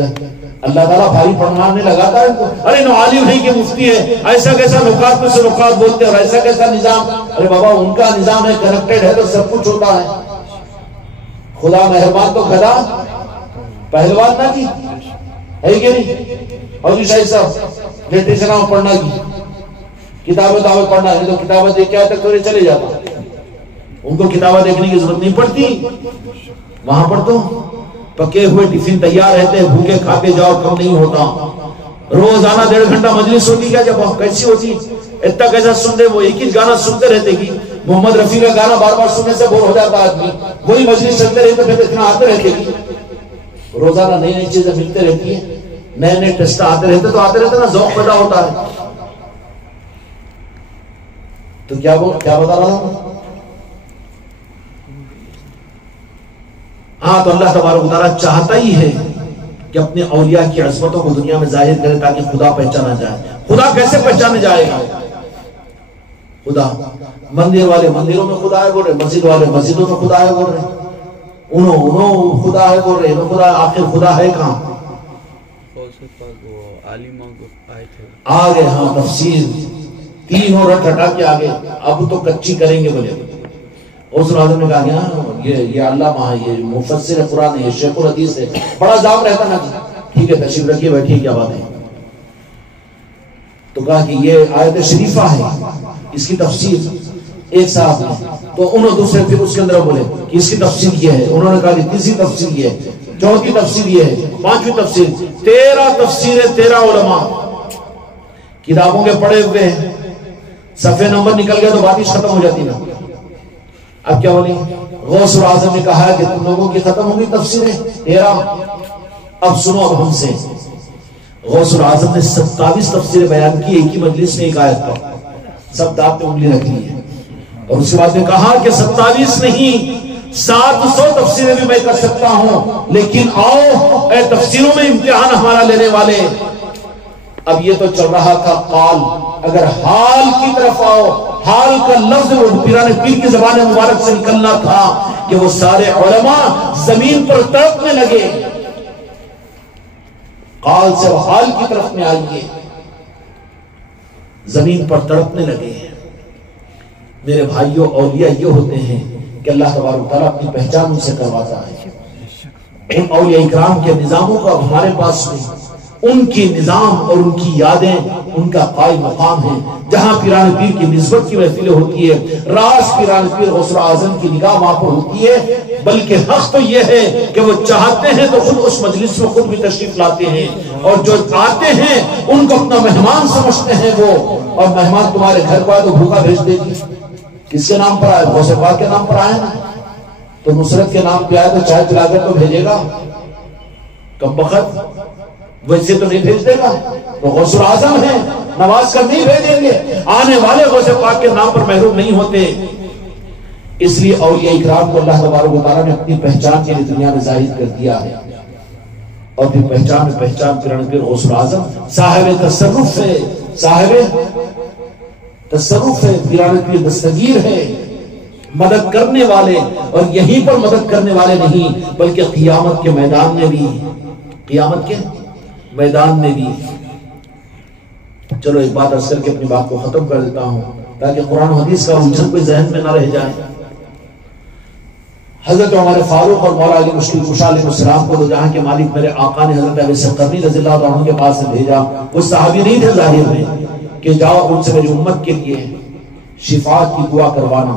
اللہ تعالیٰ بھاری پڑھانے لگاتا ہے، ارے نو عالم ہے کہ مفتی ہے، ایسا کیسا نکات میں سے نکات بولتے ہیں، اور ایسا کیسا نظام، ارے بابا ان کا نظام ہے، کنیکٹڈ ہے تو سب کچھ ہوتا ہے۔ خدا مہربان تو گدا پہلوان نہ کی ہے کہ نہیں؟ اور شاہی صاحب لٹریچر پڑھنا کی، کتابیں پڑھنا ہے، تو کتابیں دیکھ کے آئے تک تو چلے جاتا، ان کو کتابیں دیکھنے کی ضرورت نہیں پڑتی، وہاں پر تو پکے ہوئے ٹفن تیار رہتے ہیں، بھوکے کھاتے جاؤ، کم نہیں ہوتا۔ روزانہ 1.5 گھنٹہ مجلس ہوتی کیا، جب کیسی ہوتی، اتنا کیسا سنتے، وہ ایک ہی گانا سنتے رہتے کہ محمد رفیع کا گانا بار بار سننے سے بور ہو جاتا آدمی، وہی مجلس چلتے رہتے، پھر اتنا آتے رہتے کہ روزانہ نئی نئی چیزیں ملتے رہتی ہیں، نئے نئے ٹیسٹ آتے رہتے نا، ذوق پیدا ہوتا ہے۔ تو کیا بتا رہا ہوں؟ ہاں، تو اللہ تبارک و تعالیٰ چاہتا ہی ہے کہ اپنے اولیاء کی عظمتوں کو دنیا میں ظاہر کرے تاکہ خدا پہچانا جائے۔ خدا کیسے پہچانے جائے گا؟ خدا مندر والے مندروں میں خدا ہے بول رہے، مسجد والے مسجدوں میں خدا ہے بول رہے، انہوں خدا ہے بول رہے، انہوں خدا، آخر خدا ہے کہاں؟ آگے ہاں تفسیر 3 اور ہٹا کے آگے، اب تو کچی کریں گے بولے۔ اس آدمی نے کہا یہ علامہ ہے، یہ مفسر قرآن ہے، یہ شیخ الحدیث ہے، بڑا دام رہتا نا جی، ٹھیک ہے تشریف رکھیے، بیٹھیے، کیا بات ہے؟ تو کہا کہ یہ آیت شریفہ ہے، اس کی تفسیر ایک صاحب نے، تو انہوں دوسرے پھر اس کے اندر بولے کہ اس کی تفسیر یہ ہے، انہوں نے کہا کہ تیسری تفسیر یہ ہے، چوتھی تفسیر یہ ہے، پانچویں تفسیر، 13 تفسیریں 13 علماء کتابوں کے پڑھے ہوئے ہیں۔ صفحے نمبر نکل گیا تو بات ہی ختم ہو جاتی نا۔ اب کیا بولی؟ غوث الاعظم نے کہا کہ تم لوگوں کی ختم ہوگی تفسیریں 13، اب سنو اب ہم سے۔ غوث العظم نے 27 تفسیریں بیان کی ایک ہی مجلس میں ایک آیت پر، سب دانت میں انگلی رکھ لی ہے، اور اس کے بعد نے کہا کہ 27 نہیں 700 تفسیریں بھی میں کر سکتا ہوں، لیکن آؤ اے تفسیروں میں امتحان ہمارا لینے والے۔ اب یہ تو چل رہا تھا قال، اگر حال کی طرف آؤ، حال کا لفظ وہ پیران پیر کی زبان مبارک سے نکلنا تھا کہ وہ سارے علماء زمین پر تڑپنے لگے۔ قال سے وہ حال کی طرف میں آئیے، زمین پر تڑپنے لگے۔ میرے بھائیوں، اولیاء یہ ہوتے ہیں کہ اللہ تبارک و تعالیٰ اپنی پہچان ان سے کرواتا ہے۔ ان اولیاء اکرام کے نظاموں کا ہمارے پاس نہیں، ان کی نظام اور ان کی یادیں ان کا قائم مقام ہے۔ جہاں پیران پیر کی نسبت کی محفلیں ہوتی ہے، راز پیران پیر غوث اعظم کی نگاہ وہاں پر ہوتی ہے، بلکہ حق تو یہ ہے کہ وہ چاہتے ہیں تو خود اس مجلس میں خود بھی تشریف لاتے ہیں، اور جو آتے ہیں ان کو اپنا مہمان سمجھتے ہیں وہ، اور مہمان تمہارے گھر پر آئے تو بھوکا بھیج دے گی۔ کس کے نام پر آئے؟ غوث پاک کے نام پر آئے نا، تو نصرت کے نام پہ آئے تو چائے پلا کر تو بھیجے گا، کم بخت ویسے تو نہیں بھیج دے گا۔ تو غوث اعظم ہے، نواز کر نہیں بھیجیں گے، آنے والے غوث پاک کے نام پر محروم نہیں ہوتے۔ اس لیے اولیاء اکرام کو اللہ تبارک و تعالیٰ نے اپنی پہچان کے لیے دنیا میں ظاہر کر دیا ہے، اور پھر پہچان میں پہچان پیران پیر غوث اعظم صاحب تصرف ہے، صاحب تصرف ہے، پیران پیر دستگیر ہے، مدد کرنے والے، اور یہیں پر مدد کرنے والے نہیں بلکہ قیامت کے میدان میں بھی، قیامت کے میدان میں بھی۔ چلو ایک بات عرض کر کے اپنی بات کو ختم کر دیتا ہوں تاکہ قرآن و حدیث کا الجھن کوئی ذہن میں نہ رہ جائے۔ حضرت عمر فاروق اور مولا علی مشکل کشا علیہ السلام کو تو جہاں کے مالک میرے آقا نے حضرت ابی سقرنی رضی اللہ عنہ کے پاس سے بھیجا، وہ صحابی نہیں تھے ظاہر میں، کہ جاؤ ان سے میری امت کے لیے شفاعت کی دعا کروانا۔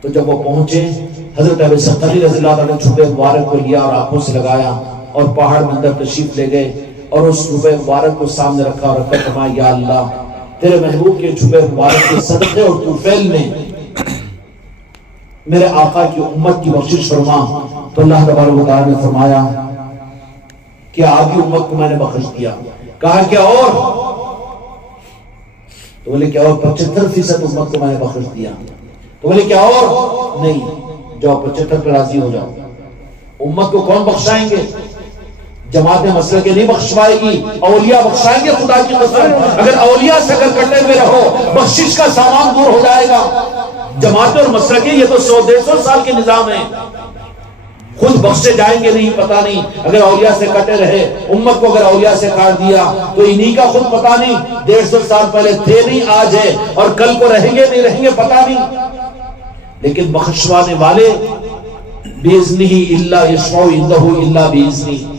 تو جب وہ پہنچے، حضرت ابی سقرنی رضی اللہ عنہ نے چھپے مبارک کو لیا اور آنکھوں سے لگایا اور پہاڑ میں اندر تشریف لے گئے، اور اس چھپے مبارک کو سامنے رکھا اور رکھا فرمایا یا اللہ تیرے محبوب کے چھپے مبارک کے صدقے اور طوفیل میں میرے آقا کی امت کی بخشش فرما۔ تو اللہ تبارک و تعالیٰ نے فرمایا کہ آگے امت کو میں نے بخش دیا۔ کہا کہ اور؟ تو بولے کہ اور 75% امت کو میں نے بخش دیا۔ تو بولے کہ اور؟ نہیں، جاؤ 75 پہ راضی ہو جاؤ۔ امت کو کون بخشائیں گے؟ جماعت مسئلہ کے نہیں بخشوائے گی، اولیاء بخشائیں گے خدا کی قسم۔ اگر اولیاء سے اگر کٹے ہوئے رہو بخشش کا سامان دور ہو جائے گا۔ جماعت اور مسئلہ کے یہ تو 100-150 سال کے نظام ہے، خود بخشے جائیں گے نہیں، پتہ نہیں۔ اگر اولیاء سے کٹے رہے، امت کو اگر اولیاء سے کاٹ دیا تو انہی کا خود پتہ نہیں 150 سال پہلے تھے نہیں آج ہے، اور کل کو رہیں گے نہیں رہیں گے پتہ نہیں۔ لیکن بخشوانے والے بِإِذْنِهِ إِلَّا يَشْفَعُ عِندَهُ إِلَّا بِإِذْنِهِ،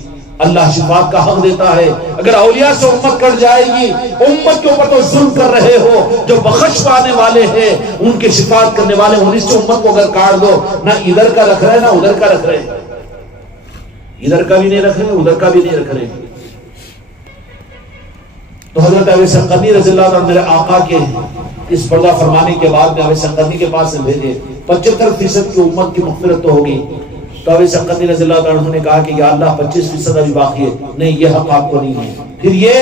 اللہ شفاعت کا حق دیتا ہے۔ اگر اولیاء سے امت کٹ جائے گی، امت کے اوپر تو ظلم کر رہے ہو، جو بخشوانے والے ہیں ان کے شفاعت کرنے والے ان سے امت کو اگر کاٹ دو، نہ ادھر کا رکھ رہے نہ ادھر کا رکھ رہے، ادھر کا بھی نہیں رکھ رہے ادھر کا بھی نہیں رکھ رہے۔ تو حضرت ابی سقرنی رضی اللہ عنہ میرے آقا کے اس پردہ فرمانے کے بعد میں ابی سقرنی کے پاس سے بھیجے، 75% کی امت کی مغفرت تو ہوگی۔ تو ابی سقرنی رضی اللہ عنہ نے کہا کہ یا اللہ 25% ابھی باقی ہے، نہیں یہ حق آپ کو نہیں ہے۔ پھر یہ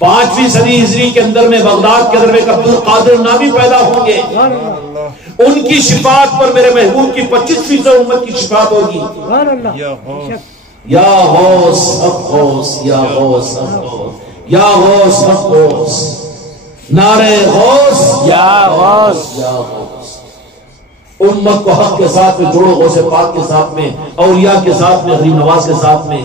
5ویں صدی ہجری کے اندر میں بغداد کے اندر میں عبد القادر نامی پیدا ہوں گے، ان کی شفاعت پر میرے محبوب کی 25% امت کی شفاعت ہوگی۔ یا غوث حق غوث، یا غوث حق غوث، یا غوث حق غوث، نعرہ غوث یا غوث یا غوث۔ امت کو حق کے ساتھ میں جوڑو، غوث پاک کے ساتھ میں، اولیاء کے ساتھ میں، غریب نواز کے ساتھ میں۔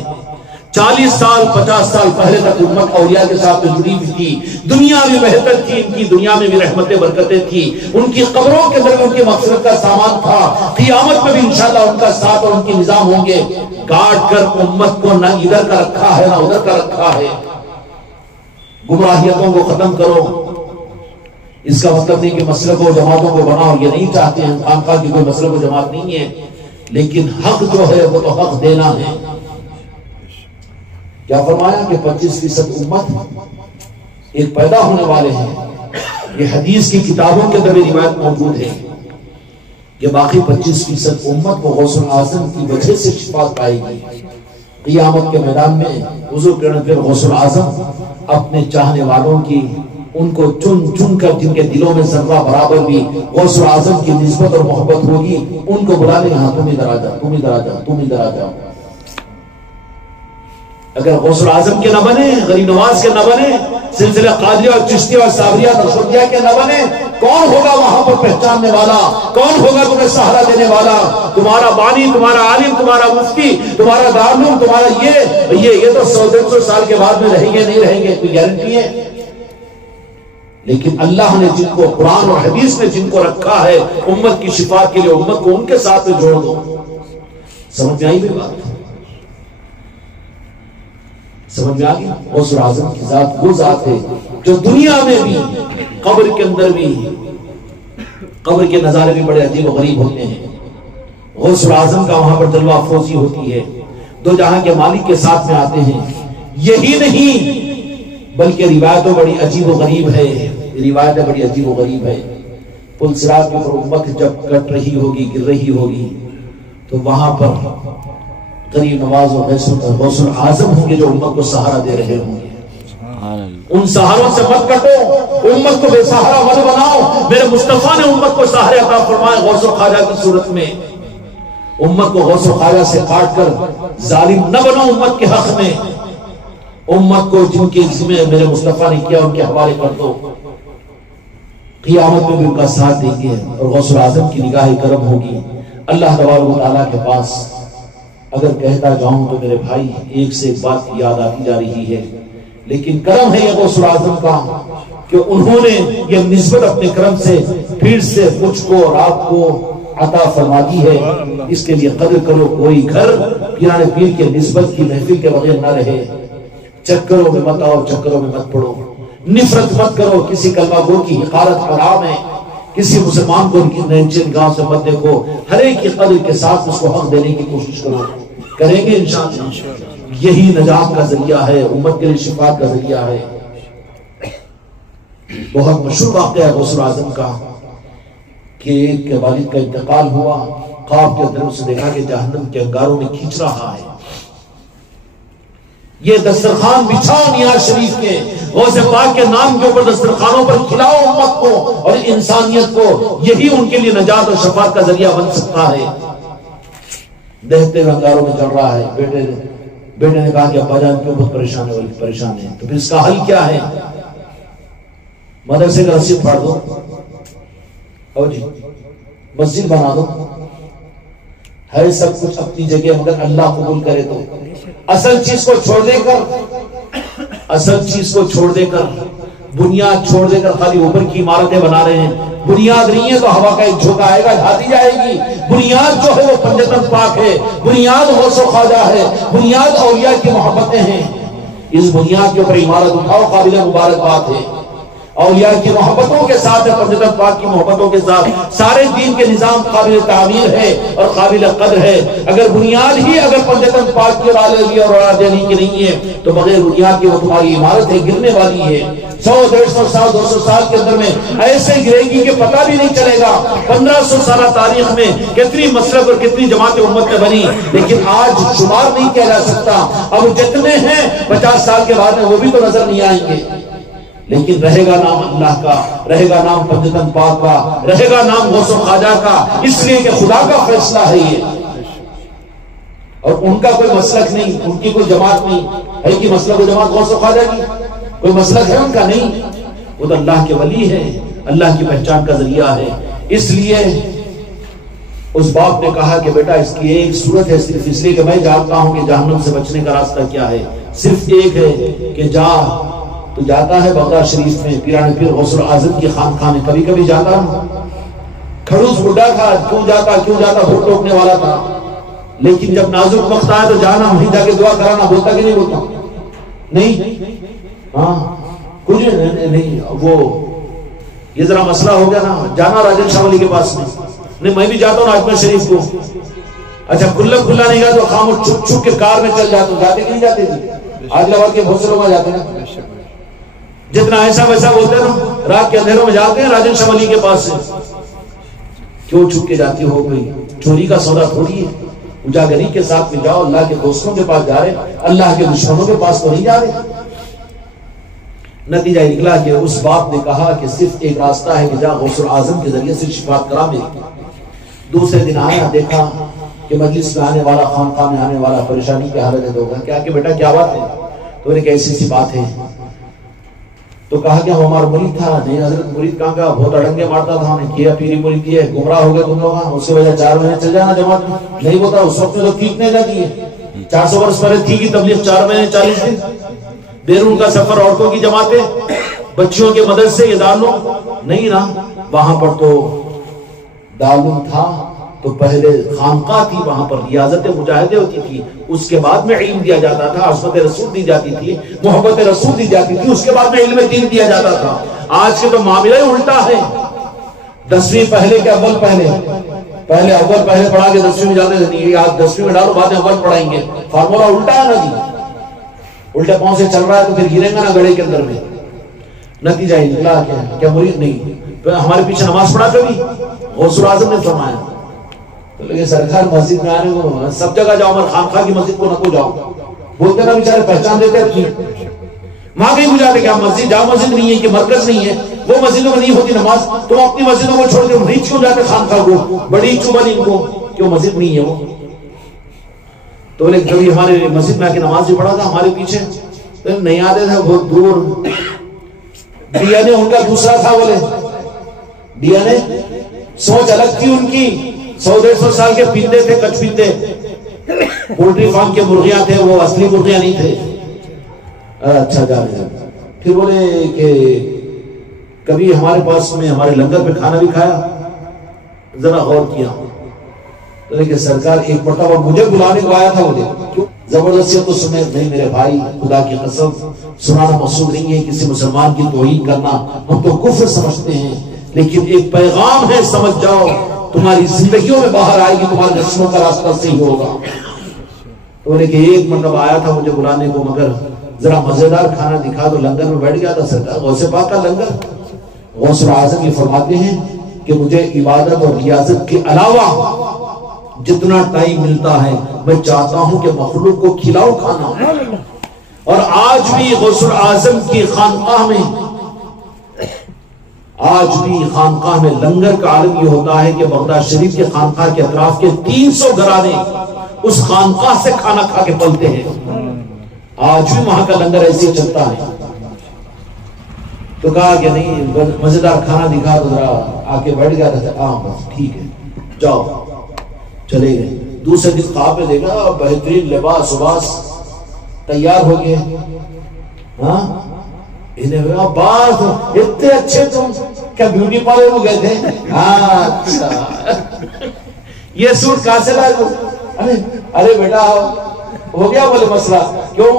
40 سال 50 سال پہلے تک امت اولیاء کے ساتھ میں جڑی ہوئی تھی، دنیا بھی بہتر تھی، ان کی دنیا میں بھی رحمتیں برکتیں تھی، ان کی قبروں کے اندر ان کی مغفرت کا سامان تھا، قیامت میں بھی انشاءاللہ ان کا ساتھ اور ان کے نظام ہوں گے۔ کاٹ کر امت کو نہ ادھر کا رکھا ہے نہ ادھر کا رکھا ہے۔ گمراہیتوں کو ختم کرو، اس کا مطلب نہیں کہ مسلک و جماعتوں کو بناؤ، یہ نہیں چاہتے ہیں، خامخواہ کی کوئی مسلک و جماعت نہیں ہے، لیکن حق جو ہے وہ تو حق دینا ہے۔ کیا فرمایا کہ 25% امت ایک پیدا ہونے والے ہیں، یہ حدیث کی کتابوں کے اندر روایت موجود ہے کہ باقی 25% امت کو غوث اعظم کی وجہ سے شفاعت پائے گی، قیامت کے میدان میں حضور پیرن پیر غوث الاعظم اپنے چاہنے والوں کی ان کو چن چن کر جن کے دلوں میں ذرہ برابر بھی غوث الاعظم کی نسبت اور محبت ہوگی ان کو بلا لیں، ہاں تم ادھر آ جاؤ، تم ادھر آ جاؤ، تم ادھر آ جاؤ۔ اگر غوث الاعظم کے نہ بنے، غریب نواز کے نہ بنے، سلسلہ قادریہ اور چشتیہ اور صابریہ نقشبندیہ کے نہ بنے، کون ہوگا وہاں پر پہچاننے والا؟ کون ہوگا تمہیں سہارا دینے والا؟ تمہارا بانی، تمہارا عالم، تمہارا مفتی، تمہارا دارالعلوم، تمہارا یہ تو 100-150 سال کے بعد میں رہیں گے نہیں رہیں گے، کوئی گارنٹی ہے؟ لیکن اللہ نے جن کو قرآن اور حدیث نے جن کو رکھا ہے امت کی شفاعت کے لیے، امت کو ان کے ساتھ میں جوڑ دو۔ سمجھ میں آئی میری بات؟ سمجھ میں آ گئی؟ غوث الاعظم کی ذات وہ ذات ہے جو دنیا میں بھی، قبر کے اندر بھی، قبر کے نظارے بھی بڑے عجیب و غریب ہوتے ہیں۔ غوث الاعظم کا وہاں پر جلوہ افروزی ہوتی ہے، دو جہاں کے مالک کے ساتھ میں آتے ہیں۔ یہی نہیں بلکہ روایتوں بڑی عجیب و غریب ہے، روایتیں بڑی عجیب و غریب ہے۔ پل صراط کے اوپر امت جب کٹ رہی ہوگی، گر رہی ہوگی، تو وہاں پر غریب نواز و غوث الاعظم ہوں گے جو امت کو سہارا دے رہے ہوں گے۔ ان سہاروں سے مت کٹو، امت کو بے سہارا مت بناؤ۔ میرے مصطفیٰ نے امت کو سہارے عطا فرمائے غوث و خواجہ کی صورت میں۔ امت کو غوث و خواجہ سے کاٹ کر ظالم نہ بنو امت کے حق میں۔ امت کو جن کے ذمہ میرے مصطفیٰ نے کیا ان کے حوالے کر دو، قیامت میں بھی ان کا ساتھ دیں گے اور غوث الاعظم کی نگاہ کرم ہوگی۔ اللہ تبارک و تعالیٰ کے پاس اگر کہتا جاؤں تو میرے بھائی ایک سے ایک بات یاد آتی جا رہی ہے، لیکن کرم ہے یہ غوث الاعظم کا کہ انہوں نے یہ نسبت اپنے کرم سے پھر سے مجھ کو اور آپ کو عطا فرما دی ہے۔ اس کے لیے قدر کرو، کوئی گھر پیرانے پیر کے نسبت کی محفل کے بغیر نہ رہے۔ چکروں میں مت آؤ، چکروں میں مت پڑو، نفرت مت کرو، کسی کلمہ گو کی حقارت حرام ہے، کسی مسلمان کو نیچے نگاہ سے مت دیکھو، ہر ایک کی قدر کے ساتھ اس کو حق دینے کی کوشش کرو، کریں گے انشاءاللہ۔ یہی نجات کا ذریعہ ہے، امت کے لیے شفاعت کا ذریعہ ہے۔ بہت مشہور واقعہ ہے غوث الاعظم کا کہ ایک کے والد کا انتقال ہوا، خواب کے اندر اسے دیکھا کہ جہنم کے انگاروں میں کھینچ رہا ہے۔ یہ دسترخوان بچھاؤ نیاز شریف کے، غوث پاک کے نام کے اوپر دسترخوانوں پر کھلاؤ امت کو اور انسانیت کو، یہی ان کے لیے نجات اور شفاعت کا ذریعہ بن سکتا ہے۔ دیکھتے ہوئے انگاروں میں چل رہا ہے، بیٹے نے کہا کہ ابا جان کیوں بہت پریشان ہے، تو پھر اس کا حل کیا ہے؟ مدرسے کا رسید پھاڑ دو اور جی مسجد بنا دو، ہے سب کچھ اپنی جگہ مگر اللہ قبول کرے تو۔ اصل چیز کو چھوڑ دے کر بنیاد چھوڑ دے کر خالی اوپر کی عمارتیں بنا رہے ہیں۔ بنیاد نہیں ہے تو ہوا کا ایک جھونکا آئے گا، ڈھاتی جائے گی۔ بنیاد جو ہے وہ پنجتن پاک ہے، بنیاد غوث و خواجہ ہے، بنیاد اولیاء کی محبتیں ہیں۔ اس بنیاد کے اوپر عمارت اٹھاؤ، قابل مبارکباد ہے۔ اولیاء کی محبتوں کے ساتھ، پنجتن پاک کی محبتوں کے ساتھ سارے دین کے نظام قابل تعمیر ہے اور قابل قدر ہے۔ اگر بنیاد ہی پنجتن پاک کی اور علی اور اولاد علی کی نہیں ہے تو بغیر بنیاد کی وہ تمہاری عمارت ہے، گرنے والی ہے۔ 100-150 سال 200 سال کے اندر میں ایسے گرے گی کہ پتہ بھی نہیں چلے گا۔ 1500 سالہ تاریخ میں کتنی مسلک اور کتنی جماعت امت میں بنی، لیکن آج شمار نہیں کیا جا سکتا۔ اب جتنے ہیں 50 سال کے بعد میں وہ بھی تو نظر نہیں آئیں گے، لیکن رہے گا نام اللہ کا، رہے گا نام پنجتن پاک کا، رہے گا نام غوث و خواجہ کا، اس لیے کہ خدا کا فیصلہ ہے یہ، اور ان کا کوئی مسلک نہیں، ان کی کوئی جماعت نہیں ہے کہ مسلک و جماعت غوث و خواجہ کی کوئی مسلک ہے ان کا نہیں، وہ تو اللہ کے ولی ہے، اللہ کی پہچان کا ذریعہ ہے۔ اس لیے اس باپ نے کہا کہ بیٹا اس کی ایک صورت ہے، صرف اس لیے کہ میں جانتا ہوں کہ جہنم سے بچنے کا راستہ کیا ہے، صرف ایک ہے کہ جا تو جاتا ہے بغداد شریف میں پیرانے پیر غوث الاعظم کی خانقاہ، کبھی کبھی جاتا ہوں، کھڑوس بڈھا تھا، کیوں جاتا ووٹ روکنے والا تھا، لیکن جب نازک وقت آیا تو جانا، وہیں جا کے دعا کرانا، بولتا کہ نہیں بولتا؟ نہیں، ہاں کچھ نہیں، وہ یہ ذرا مسئلہ ہو گیا نا، جانا راجن شاہ ولی کے پاس میں، نہیں میں بھی جاتا ہوں اجمیر شریف کو، اچھا کھلا نہیں گیا تو خاموش چھپ چھپ کے کار میں چل جاتا ہوں، جاتے کہ نہیں جاتے تھے؟ آج لوگ کے بہت سے لوگ جاتے ہیں، جتنا ایسا ویسا بولتے ہیں نا، رات کے اندھیروں میں جاتے ہیں راجن شاہ ولی کے پاس سے، کیوں چھپ کے جاتی ہو؟ کوئی چوری کا سودا تھوڑی ہے، اجاگری کے ساتھ میں جاؤ، اللہ کے دوستوں کے پاس جا رہے، اللہ کے دشمنوں کے پاس تو نہیں جا رہے۔ نتیجہ نکلا کہ اس باپ نے کہا کہ صرف ایک راستہ ہے کہ جا غوث اعظم کے ذریعے سے شفاعت کرا میری۔ دوسرے دن آیا، دیکھا کہ مجلس میں آنے والا، خانقاہ میں آنے والا پریشانی کی حالت ہے، تو کیا کہ بیٹا کیا بات ہے؟ تو انہیں کہ ایسی سی بات ہے۔ تو کہا کہ وہ ہمارا مرید تھا۔ نہیں حضرت، مرید کہاں کا؟ بہت اڑنگے مارتا تھا، ہمیں کیا پیری مرید ہے، گمراہ ہو گئے تم لوگ، اس کی وجہ 4 مہینے چل جانا جماعت میں۔ نہیں ہوتا، اس وقت میں تو ٹھیکنے جاتی ہے، 400 برس پہلے تھی کی تبلیغ 4 مہینے 40 دن، بیرون کا سفر، عورتوں کی جماعتیں، بچیوں کے مدرسے، یہ دارالعلوم نہیں نا۔ وہاں پر تو دارالعلوم تھا تو پہلے خانقاہ تھی، وہاں پر ریاضت مجاہدے ہوتی تھی، اس کے بعد میں علم دیا جاتا تھا، عصمت رسول دی جاتی تھی، محبت رسول دی جاتی تھی، اس کے بعد میں علم دین دیا جاتا تھا۔ آج کے تو معاملہ ہی الٹا ہے، 10ویں پہلے کے اول پہلے اول پہلے پڑھا کے 10ویں میں جاتے تھے، نہیں آج 10ویں میں ڈالو بعد میں اول پڑھائیں گے، فارمولہ الٹا ہے نا جی، الٹے پاؤں سے چل رہا ہے تو پھر گرے گا نا گڑھے کے اندر میں۔ نتیجہ ہی نکلا کیا مرید نہیں ہمارے پیچھے نماز پڑھا کبھی؟ غوث اعظم نے فرمایا۔ تو لگے سرکار مسجد میں آنے کو سب جگہ جاؤ، مگر خانقاہ کی مسجد کو نہ کو جاؤ، بولتے نا بیچارے پہچان دیتے اپنی، وہاں کہیں بجاتے کہ مسجد جاؤ، مسجد نہیں ہے کہ مرکز نہیں ہے، وہ مسجدوں میں نہیں ہوتی نماز، تم اپنی مسجدوں کو چھوڑ کے مریض کیوں جاتے خانقاہ کو؟ بڑی چوبن ان کو کیوں مسجد نہیں ہے وہ؟ تو بولے کبھی ہمارے مسجد میں آ کے نماز بھی پڑھا تھا ہمارے پیچھے، نہیں آتے تھے بہت دور، ڈی این اے ان کا دوسرا تھا، بولے ڈی این اے سوچ الگ تھی ان کی، 100-150 سال کے پیندے تھے، کچھ پیندے، پولٹری فارم کے مرغیاں تھے، وہ اصلی مرغیاں نہیں تھے۔ اچھا جا رہے پھر بولے کہ کبھی ہمارے پاس میں ہمارے لنگر پہ کھانا بھی کھایا؟ ذرا غور کیا تو کہ سرکار ایک مرتبہ مجھے بلانے کو آیا تھا، وہ زبردستی تو سنے نہیں میرے بھائی، خدا کی قسم سنانا مقصود نہیں ہے، کسی مسلمان کی توہین کرنا ہم تو کفر سمجھتے ہیں، لیکن ایک پیغام ہے، سمجھ جاؤ، تمہاری زندگیوں میں باہر آئے گی، تمہارے رسموں کا راستہ صحیح ہوگا۔ تو بولے کہ ایک مرتبہ آیا تھا مجھے بلانے کو، مگر ذرا مزیدار کھانا دکھا دو، لنگر میں بیٹھ گیا تھا سرکار، غوث پاک کا لنگر۔ غوث اعظم یہ فرماتے ہیں کہ مجھے عبادت اور ریاضت کے علاوہ جتنا ٹائم ملتا ہے میں چاہتا ہوں کہ مخلوق کو کھلاؤ کھانا۔ اور آج بھی غوث اعظم کی خانقاہ میں لنگر کا عالم یہ ہوتا ہے کہ بغداد شریف کے خانقاہ کے اطراف کے 300 گھرانے اس خانقاہ سے کھانا کھا کے پلتے ہیں، آج بھی وہاں کا لنگر ایسے چلتا ہے۔ تو کہا کہ نہیں مزیدار کھانا دکھا تو ذرا آ کے بیٹھ گیا تھا، ہاں بس ٹھیک ہے جاؤ، چلے گئے۔ دوسرے دن خواب میں دیکھا بہترین لباس وباس تیار ہو گئے، ہاں انہیں بات اتنے اچھے، تم کیا بیوٹی پارلر میں گئے تھے؟ ہاں اچھا، یہ سوٹ کہاں سے لائے ہو؟ ارے بیٹا ہو گیا بولے مسئلہ، کیوں؟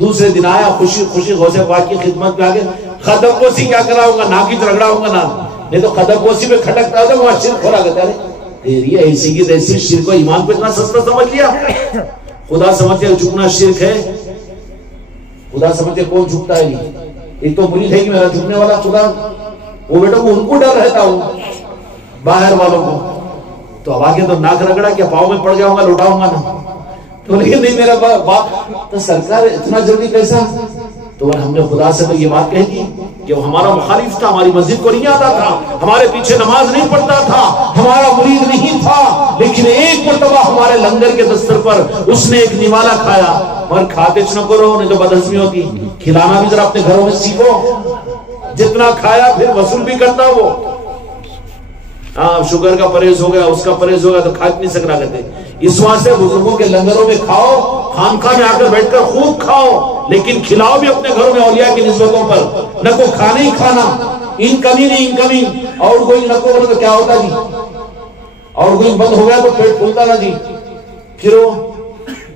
دوسرے دن آیا خوشی خوشی غوث پاک کی خدمت میں آگے، خدم پوسی کیا کراؤں گا، ناکی رگڑا ہوں گا نا، نہیں تو خدم پوسی میں کھٹکتا ہوتا وہاں شرک ہو رہا کہتا ہے تیری ایسی کی تیسی، شرک و ایمان کو اتنا سستا سمجھ لیا، خدا سمجھتے جھکنا شرک ہے، خدا سمجھتے کون جھکتا ہے نہیں، ایک تو مرید ہے کہ میرا جھکنے والا خدا، وہ بیٹا کو ان کو ڈر رہتا ہوں باہر والوں کو، تو اب آگے تو ناک رگڑا کیا پاؤں میں پڑ جاؤں گا لوٹاؤں گا نا، تو لیکن نہیں میرا باپ تو سرکار اتنا جلدی کیسا؟ تو ہم نے خدا سے تو یہ بات کہی تھی کہ وہ ہمارا مخالف تھا، ہماری مسجد کو نہیں آتا تھا، ہمارے پیچھے نماز نہیں پڑھتا تھا، ہمارا مرید نہیں تھا، لیکن ایک مرتبہ ہمارے لنگر کے دستر پر اس نے ایک نوالا کھایا، مگر کھاتے نہ کرو نہیں تو بدہضمی ہوتی، کھلانا بھی ذرا اپنے گھروں میں سیکھو، جتنا کھایا پھر وصول بھی کرتا وہ، ہاں شوگر کا پرہیز ہو گیا، اس کا پرہیز ہو گیا تو کھا نہیں سکنا کہتے، اس واسطے بزرگوں کے لنگروں میں کھاؤ، خانقاہ میں آ کر بیٹھ کر خوب کھاؤ، لیکن کھلاؤ بھی اپنے گھروں میں اولیاء کی نسبتوں پر، نہ کو کھانا ہی کھانا، انکمنگ انکمنگ، آؤٹ گوئنگ نہ کو بولے تو کیا ہوتا جی، آؤٹ گوئنگ بند ہو گیا تو پیٹ پھولتا نا جی، پھر وہ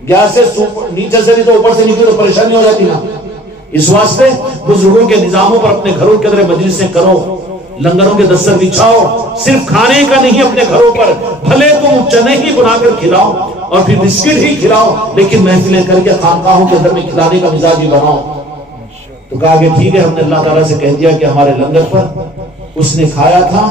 گیس سے نیچے سے نہیں تو اوپر سے نکلے تو پریشانی ہو جاتی نا، اس واسطے بزرگوں کے نظاموں پر اپنے گھروں کے اندر مجلسیں کرو، لنگروں کے دستر بچھاؤ، صرف کھانے کا نہیں اپنے گھروں پر، بھلے تم چنے ہی بنا کر کھلاؤ اور پھر بسکٹ ہی کھلاؤ، لیکن محفلیں کر کے خانقاہوں کے اندر میں کھلانے کا مزاج ہی بناؤ۔ تو کہا کہ ٹھیک ہے، ہم نے اللہ تعالیٰ سے کہہ دیا کہ ہمارے لنگر پر اس نے کھایا تھا،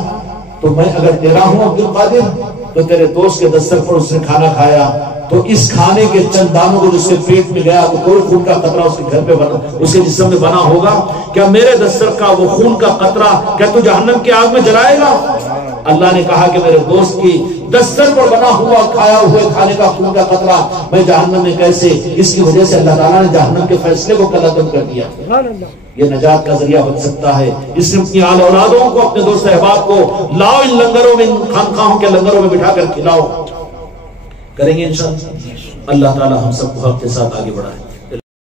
تو میں اگر تیرا ہوں عبد القادر تو تیرے دوست کے دستر پر اس نے کھانا کھایا تو اس کھانے کے چند دانوں کو جس کے پیٹ میں گیا تو کوئی خون کا قطرہ اس کے گھر پہ بنا، اس کے جسم میں بنا ہوگا؟ کیا میرے دستر کا وہ خون کا قطرہ کیا تو جہنم کی آگ میں جلائے گا؟ اللہ نے کہا کہ میرے دوست کی دستر پر بنا ہوا کھایا ہوئے کھانے کا خون کا قطرہ میں جہنم میں کیسے؟ اس کی وجہ سے اللہ تعالیٰ نے جہنم کے فیصلے کو قلعدم کر دیا۔ یہ نجات کا ذریعہ بن سکتا ہے۔ اس نے اپنی آل اولادوں کو، اپنے دوست احباب کو لاؤ ان لنگروں میں، ان خانقاہوں کے لنگروں میں بٹھا کر کھلاؤ۔ کریں گے انشاءاللہ۔ اللہ تعالیٰ ہم سب کو حق کے ساتھ آگے بڑھائے۔